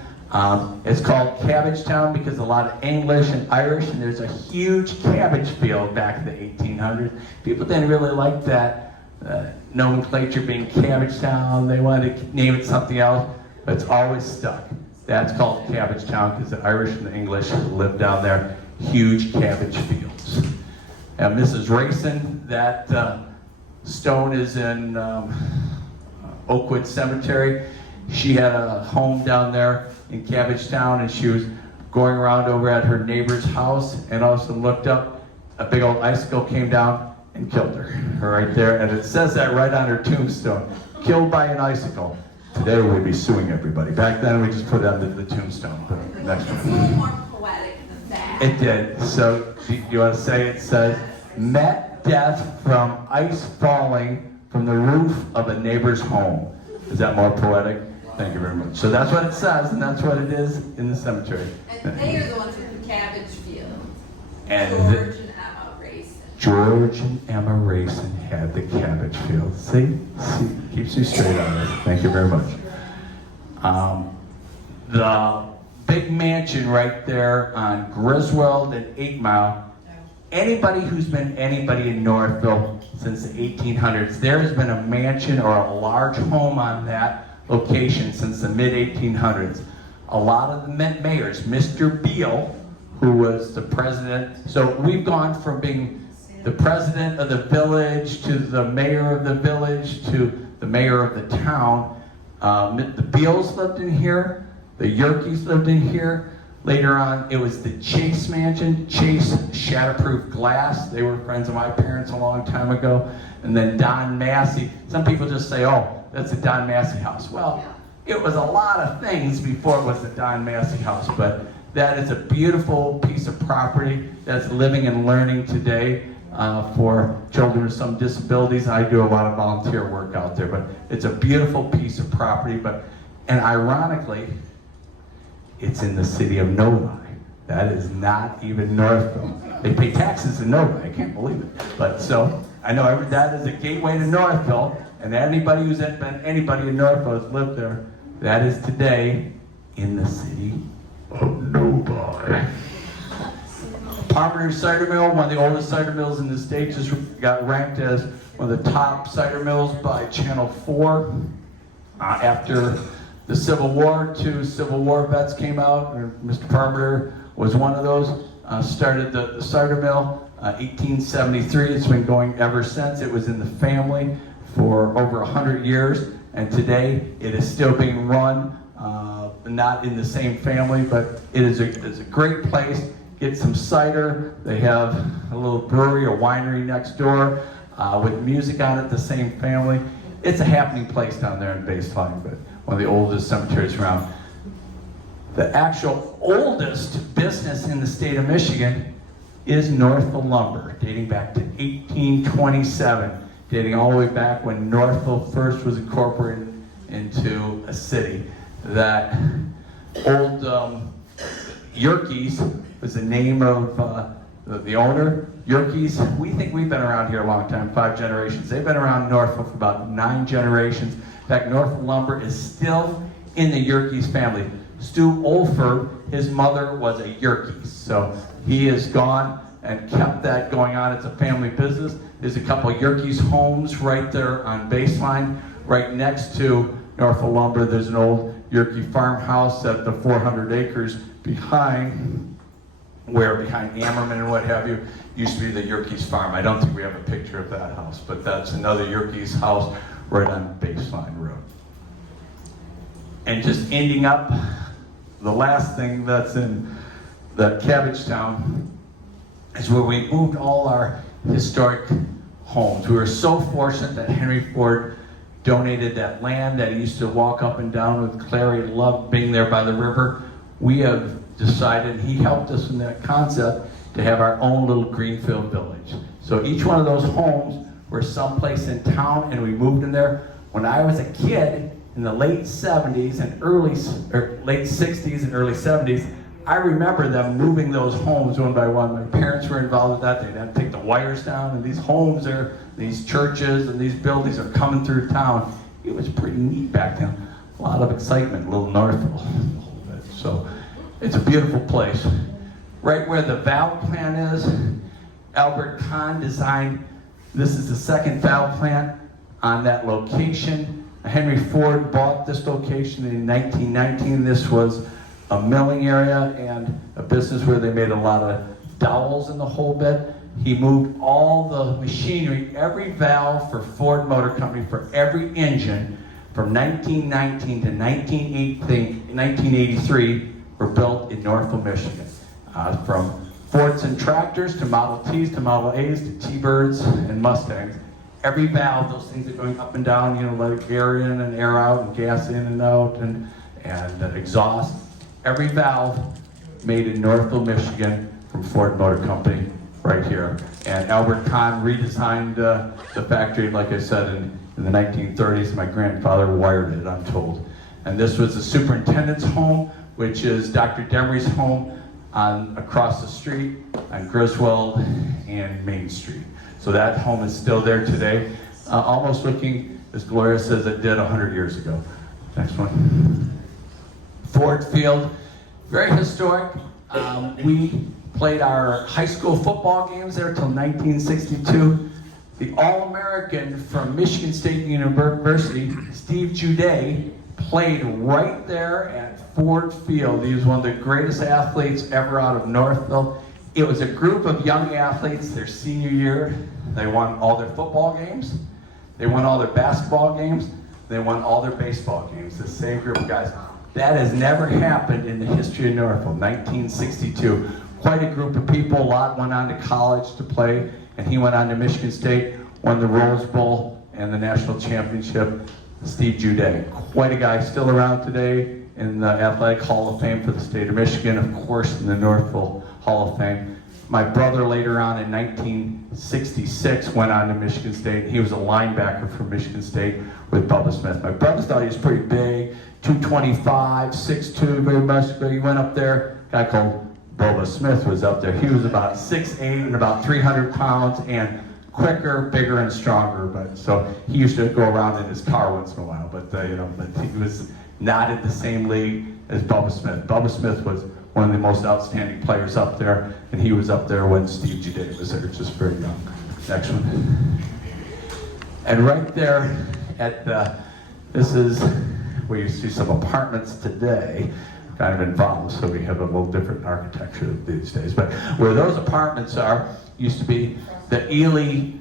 It's called Cabbagetown because a lot of English and Irish, and there's a huge cabbage field back in the 1800s. People didn't really like that nomenclature being Cabbagetown. They wanted to name it something else, but it's always stuck. That's called Cabbagetown because the Irish and the English lived down there. Huge cabbage fields. And Mrs. Rayson, that stone is in Oakwood Cemetery. She had a home down there in Cabbagetown, and she was going around over at her neighbor's house, and all of a sudden looked up, a big old icicle came down and killed her right there. And it says that right on her tombstone, killed by an icicle. Today we'd be suing everybody. Back then we just put it on the tombstone. But next It's a one. little more poetic than that. It did. So Do you want to say it? Says, met death from ice falling from the roof of a neighbor's home. Is that more poetic? Thank you very much. So that's what it says, and that's what it is in the cemetery. And they are the ones with the cabbage field. And George and Emma Racing. George and Emma Racing had the cabbage field. See, keeps you straight on this. Thank you very much. The big mansion right there on Griswold and 8 Mile. Anybody who's been anybody in Northville since the 1800s, there has been a mansion or a large home on that location since the mid-1800s. A lot of the mayors, Mr. Beale, who was the president, so we've gone from being the president of the village to the mayor of the village to the mayor of the town. The Beals lived in here, the Yerkes lived in here. Later on, it was the Chase Mansion, Chase Shatterproof Glass. They were friends of my parents a long time ago. And then Don Massey. Some people just say, oh, that's the Don Massey house. Well, it was a lot of things before it was the Don Massey house, but that is a beautiful piece of property that's living and learning today for children with some disabilities. I do a lot of volunteer work out there, but it's a beautiful piece of property. And ironically, it's in the city of Novi. That is not even Northville. They pay taxes in Novi. I can't believe it. But so I know that is a gateway to Northville, and anybody who's been anybody in Northville has lived there. That is today in the city of Novi. Palmer Cider Mill, one of the oldest cider mills in the state, just got ranked as one of the top cider mills by Channel 4 after the Civil War. 2 Civil War vets came out, and Mr. Palmer was one of those. Started the cider mill 1873. It's been going ever since. It was in the family for over 100 years, and today it is still being run, not in the same family, but it is a great place. Get some cider. They have a little brewery or winery next door with music on it, the same family. It's a happening place down there in Baseline, but one of the oldest cemeteries around. The actual oldest business in the state of Michigan is Northville Lumber, dating back to 1827, dating all the way back when Northville first was incorporated into a city. That old Yerkes was the name of the owner. Yerkes, we think we've been around here a long time, 5 generations. They've been around Northville for about 9 generations. In fact, Northville Lumber is still in the Yerkes family. Stu Olford, his mother was a Yerkes, so he is gone and kept that going on. It's a family business. There's a couple of Yerkes homes right there on Baseline. Right next to Northville Lumber, there's an old Yerkes farmhouse at the 400 acres behind Ammerman and what have you, used to be the Yerkes farm. I don't think we have a picture of that house, but that's another Yerkes house right on Baseline Road. And just ending up, the last thing that's in the Cabbagetown is where we moved all our historic homes. We were so fortunate that Henry Ford donated that land that he used to walk up and down with Clary, loved being there by the river. We have decided, he helped us in that concept, to have our own little Greenfield village. So each one of those homes were someplace in town, and we moved in there. When I was a kid, in the late 70s and late 60s and early 70s, I remember them moving those homes one by one. My parents were involved with that. They'd have to take the wires down, and these homes are, these churches and these buildings are coming through town. It was pretty neat back then. A lot of excitement, a little Northville. So it's a beautiful place. Right where the valve plant is, Albert Kahn designed, this is the second valve plant on that location. Henry Ford bought this location in 1919. This was a milling area and a business where they made a lot of dowels in the whole bit. He moved all the machinery, every valve for Ford Motor Company, for every engine, from 1919 to 1983 were built in Northville, Michigan. From Fordson tractors to Model Ts to Model As to T-Birds and Mustangs. Every valve, those things are going up and down, you know, like air in and air out and gas in and out and exhaust. Every valve made in Northville, Michigan from Ford Motor Company right here. And Albert Kahn redesigned the factory, like I said, in the 1930s. My grandfather wired it, I'm told. And this was the superintendent's home, which is Dr. Demery's home across the street on Griswold and Main Street. So that home is still there today, almost looking, as Gloria says, it did 100 years ago. Next one. Ford Field, very historic. We played our high school football games there till 1962. The All-American from Michigan State University, Steve Juday, played right there at Ford Field. He was one of the greatest athletes ever out of Northville. It was a group of young athletes their senior year. They won all their football games. They won all their basketball games. They won all their baseball games. The same group of guys. That has never happened in the history of Northville. 1962. Quite a group of people. A lot went on to college to play, and he went on to Michigan State, won the Rose Bowl and the national championship. Steve Juday, quite a guy, still around today in the Athletic Hall of Fame for the state of Michigan, of course in the Northville Hall of Fame. My brother later on in 1966 went on to Michigan State. He was a linebacker from Michigan State with Bubba Smith. My brother thought he was pretty big, 225, 6'2", very much, but he went up there. A guy called Bubba Smith was up there. He was about 6'8" and about 300 pounds and quicker, bigger, and stronger. But so he used to go around in his car once in a while. But but he was not in the same league as Bubba Smith. Bubba Smith was one of the most outstanding players up there, and he was up there when Steve Juday was there, just very young. Next one. And right there at this is where you see some apartments today, kind of involved. So we have a little different architecture these days. But where those apartments are used to be the Ely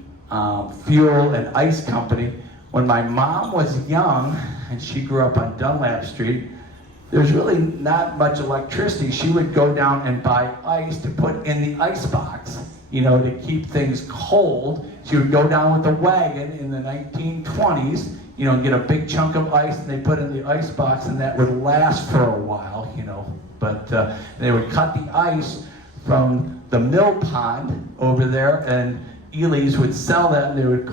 Fuel and Ice Company. When my mom was young and she grew up on Dunlap Street, there's really not much electricity. She would go down and buy ice to put in the ice box, to keep things cold. She would go down with a wagon in the 1920s, and get a big chunk of ice, and they put in the ice box, and that would last for a while, But they would cut the ice from the mill pond over there, and Ely's would sell that, and they would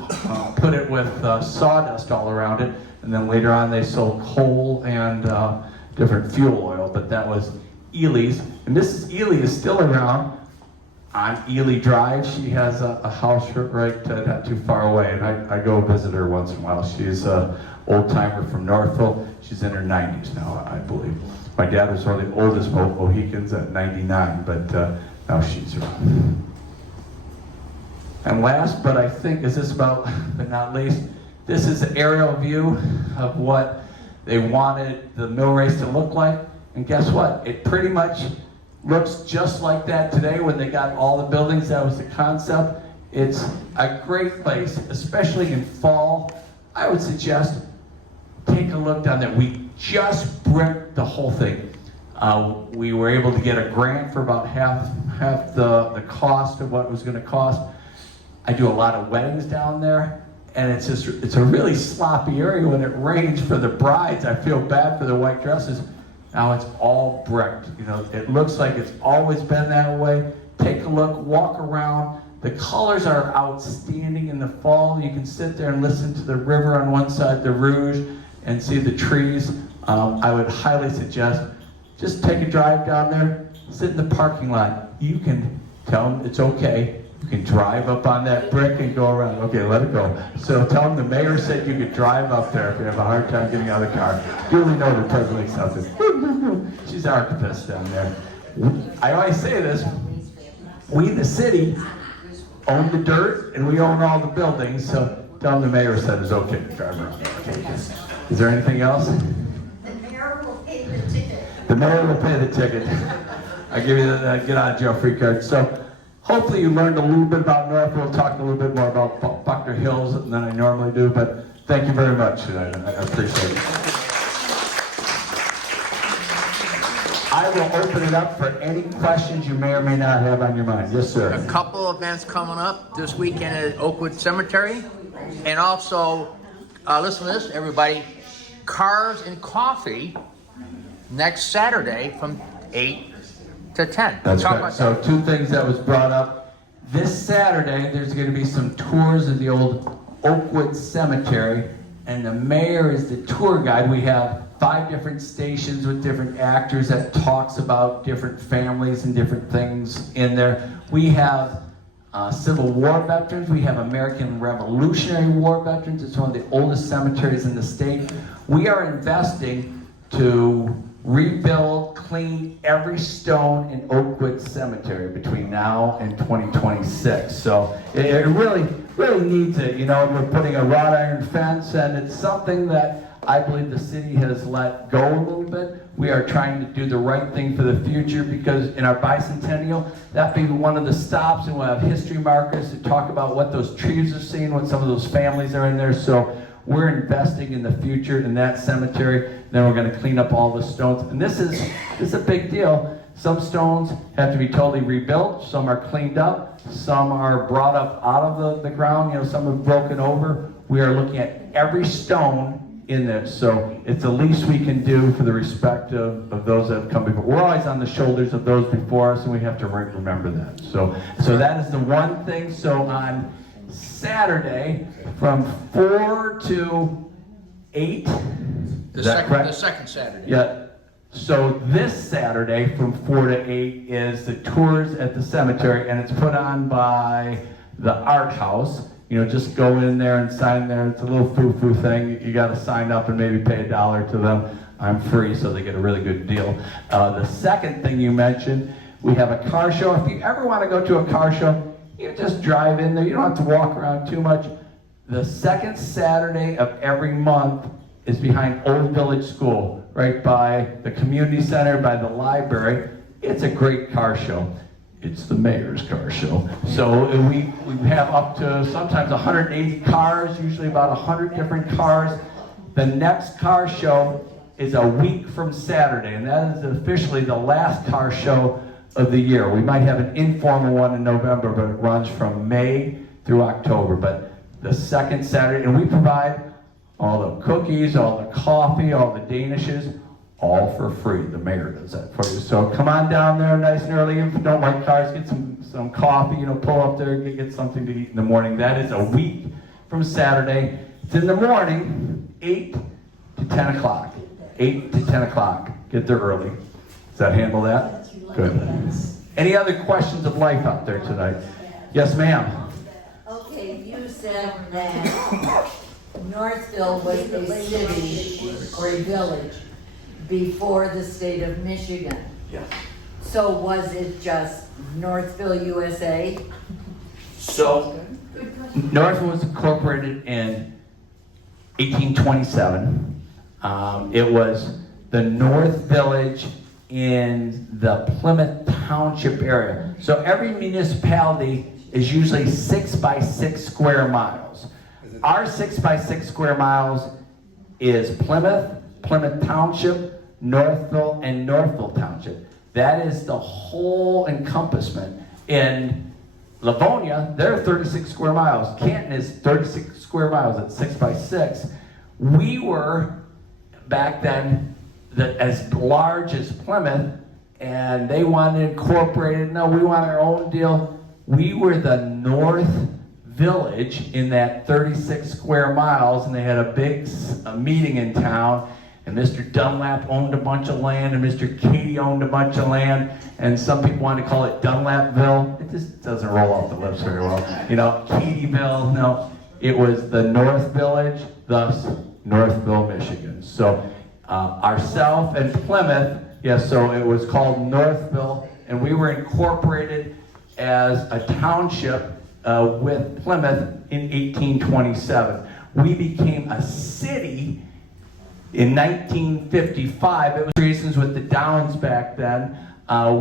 put it with sawdust all around it, and then later on they sold coal and different fuel oil, but that was Ely's. And Mrs. Ely is still around on Ely Drive. She has a house right not too far away, and I go visit her once in a while. She's an old-timer from Northville. She's in her 90s now, I believe. My dad was one of the oldest Mohicans at 99, but now she's around. And last, but I think is this about, but not least, this is an aerial view of what they wanted the mill race to look like. And guess what? It pretty much looks just like that today when they got all the buildings. That was the concept. It's a great place, especially in fall. I would suggest take a look down there. We just bricked the whole thing. We were able to get a grant for about half the cost of what it was going to cost. I do a lot of weddings down there, and it's a really sloppy area when it rains for the brides. I feel bad for the white dresses. Now it's all bricked. It looks like it's always been that way. Take a look, walk around. The colors are outstanding in the fall. You can sit there and listen to the river on one side, the Rouge, and see the trees. I would highly suggest just take a drive down there, sit in the parking lot. You can tell them it's okay. You can drive up on that brick and go around. Okay, let it go. So tell them the mayor said you could drive up there if you have a hard time getting out of the car. Julie know the president something. She's the archivist down there. I always say this, we the city own the dirt and we own all the buildings, so tell them the mayor said it's okay to drive around there. Okay. Is there anything else? The mayor will pay the ticket. The mayor will pay the ticket. I give you the get out of jail free card. So hopefully you learned a little bit about Northville, talked a little bit more about Buckner Hills than I normally do, but thank you very much. I appreciate it. I will open it up for any questions you may or may not have on your mind. Yes, sir. A couple events coming up this weekend at Oakwood Cemetery, and also, listen to this, everybody, Cars and Coffee next Saturday from 8 to 10. That's Talk right. about So that. two things that was brought up. this Saturday, there's going to be some tours of the old Oakwood Cemetery, and the mayor is the tour guide. We have 5 different stations with different actors that talks about different families and different things in there. We have Civil War veterans. We have American Revolutionary War veterans. It's one of the oldest cemeteries in the state. We are investing to rebuild, clean every stone in Oakwood Cemetery between now and 2026. So it really needs it. You know, we're putting a wrought iron fence, and it's something that I believe the city has let go a little bit. We are trying to do the right thing for the future, because in our bicentennial, that being one of the stops, and we'll have history markers to talk about what those trees are seeing, what some of those families are in there. So we're investing in the future in that cemetery. Then we're going to clean up all the stones. And this is a big deal. Some stones have to be totally rebuilt. Some are cleaned up. Some are brought up out of the ground. You know, some have broken over. We are looking at every stone in this. So it's the least we can do for the respect of those that have come before. We're always on the shoulders of those before us, and we have to remember that. So that is the one thing. So on Saturday from 4 to 8. The Is that correct? The second Saturday. Yeah. So this Saturday from 4 to 8 is the tours at the cemetery, and it's put on by the Art House. You know, just go in there and sign there. It's a little foo-foo thing. You got to sign up and maybe pay $1 to them. I'm free, so they get a really good deal. The second thing you mentioned, we have a car show. If you ever want to go to a car show, you just drive in there. You don't have to walk around too much. The second Saturday of every month is behind Old Village School, right by the community center, by the library. It's a great car show. It's the mayor's car show. So we have up to sometimes 180 cars, usually about 100 different cars. The next car show is a week from Saturday, and that is officially the last car show of the year. We might have an informal one in November, but it runs from May through October. But the second Saturday, and we provide all the cookies, all the coffee, all the danishes, all for free. The mayor does that for you. So come on down there nice and early. If you don't like cars, get some coffee, you know, pull up there, get something to eat in the morning. That is a week from Saturday. It's in the morning, 8 to 10 o'clock. 8 to 10 o'clock. Get there early. Does that handle that? Good. Any other questions of life out there tonight? Yes, ma'am. Okay, you said that Northville was a city or a village before the state of Michigan. Yes. So was it just Northville, USA? So, Northville was incorporated in 1827. It was the North Village in the Plymouth Township area. So every municipality is usually 6 by 6 square miles. Our 6 by 6 square miles is Plymouth, Plymouth Township, Northville, and Northville Township. That is the whole encompassment. In Livonia, they're 36 square miles. Canton is 36 square miles at 6 by 6. We were, back then, as large as Plymouth, and they wanted incorporated. No, we want our own deal. We were the North Village in that 36 square miles, and they had a big meeting in town, and Mr. Dunlap owned a bunch of land, and Mr. Katie owned a bunch of land, and some people want to call it Dunlapville. It just doesn't roll off the lips very well. You know, Katieville, no. It was the North Village, thus Northville, Michigan. So ourself and Plymouth, yes, so it was called Northville, and we were incorporated as a township with Plymouth in 1827. We became a city in 1955. It was reasons with the Downs back then.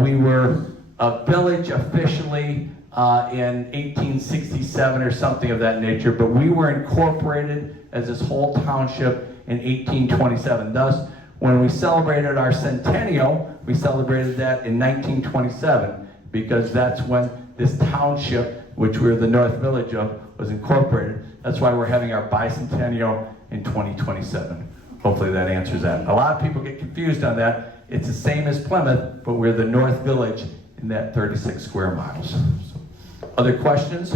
We were a village officially in 1867 or something of that nature, but we were incorporated as this whole township in 1827. Thus, when we celebrated our centennial, we celebrated that in 1927, because that's when this township, which we're the North Village of, was incorporated. That's why we're having our bicentennial in 2027. Hopefully that answers that. A lot of people get confused on that. It's the same as Plymouth, but we're the North Village in that 36 square miles. So, Other questions?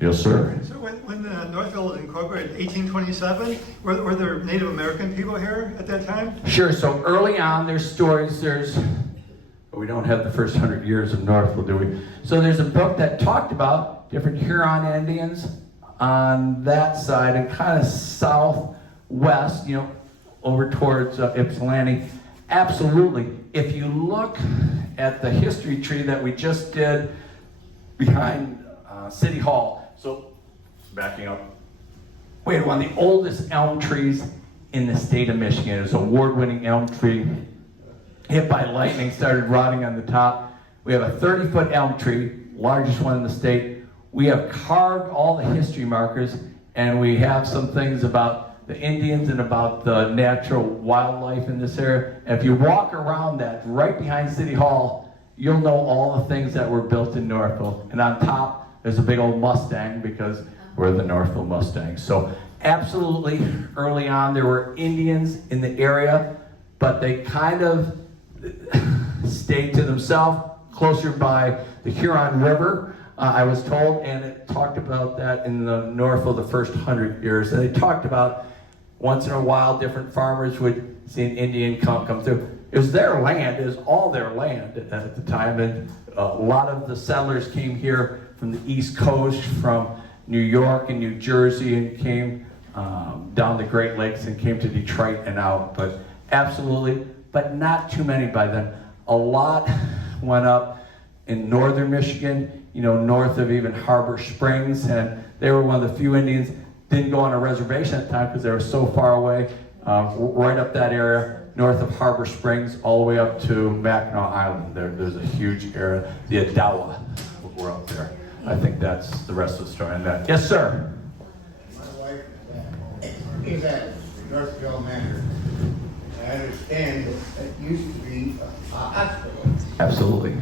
Yes, sir. So when Northville was incorporated in 1827, were there Native American people here at that time? Sure, so early on, there's stories, we don't have the first 100 years of Northville, do we? So there's a book that talked about different Huron Indians on that side and kind of southwest, over towards Ypsilanti. Absolutely. If you look at the history tree that we just did behind City Hall, so backing up, we had one of the oldest elm trees in the state of Michigan. It was an award-winning elm tree, hit by lightning, started rotting on the top. We have a 30-foot elm tree, largest one in the state. We have carved all the history markers, and we have some things about the Indians and about the natural wildlife in this area. And if you walk around that, right behind City Hall, you'll know all the things that were built in Northville. And on top, there's a big old Mustang because we're the Northville Mustangs. So absolutely, early on, there were Indians in the area, but they kind of stayed to themselves, closer by the Huron River, I was told, and it talked about that in the Northville the first 100 years. And they talked about once in a while different farmers would see an Indian come through. It was their land, it was all their land at the time, and a lot of the settlers came here from the East Coast, from New York and New Jersey, and came down the Great Lakes and came to Detroit and out. But absolutely, but not too many by then. A lot went up in northern Michigan, north of even Harbor Springs, and they were one of the few Indians didn't go on a reservation at the time because they were so far away, right up that area, north of Harbor Springs, all the way up to Mackinac Island. There's a huge area, the Adawa, were up there. I think that's the rest of the story on that. Yes, sir. My wife is at Northville Manor. I understand that it used to be a hospital. Absolutely.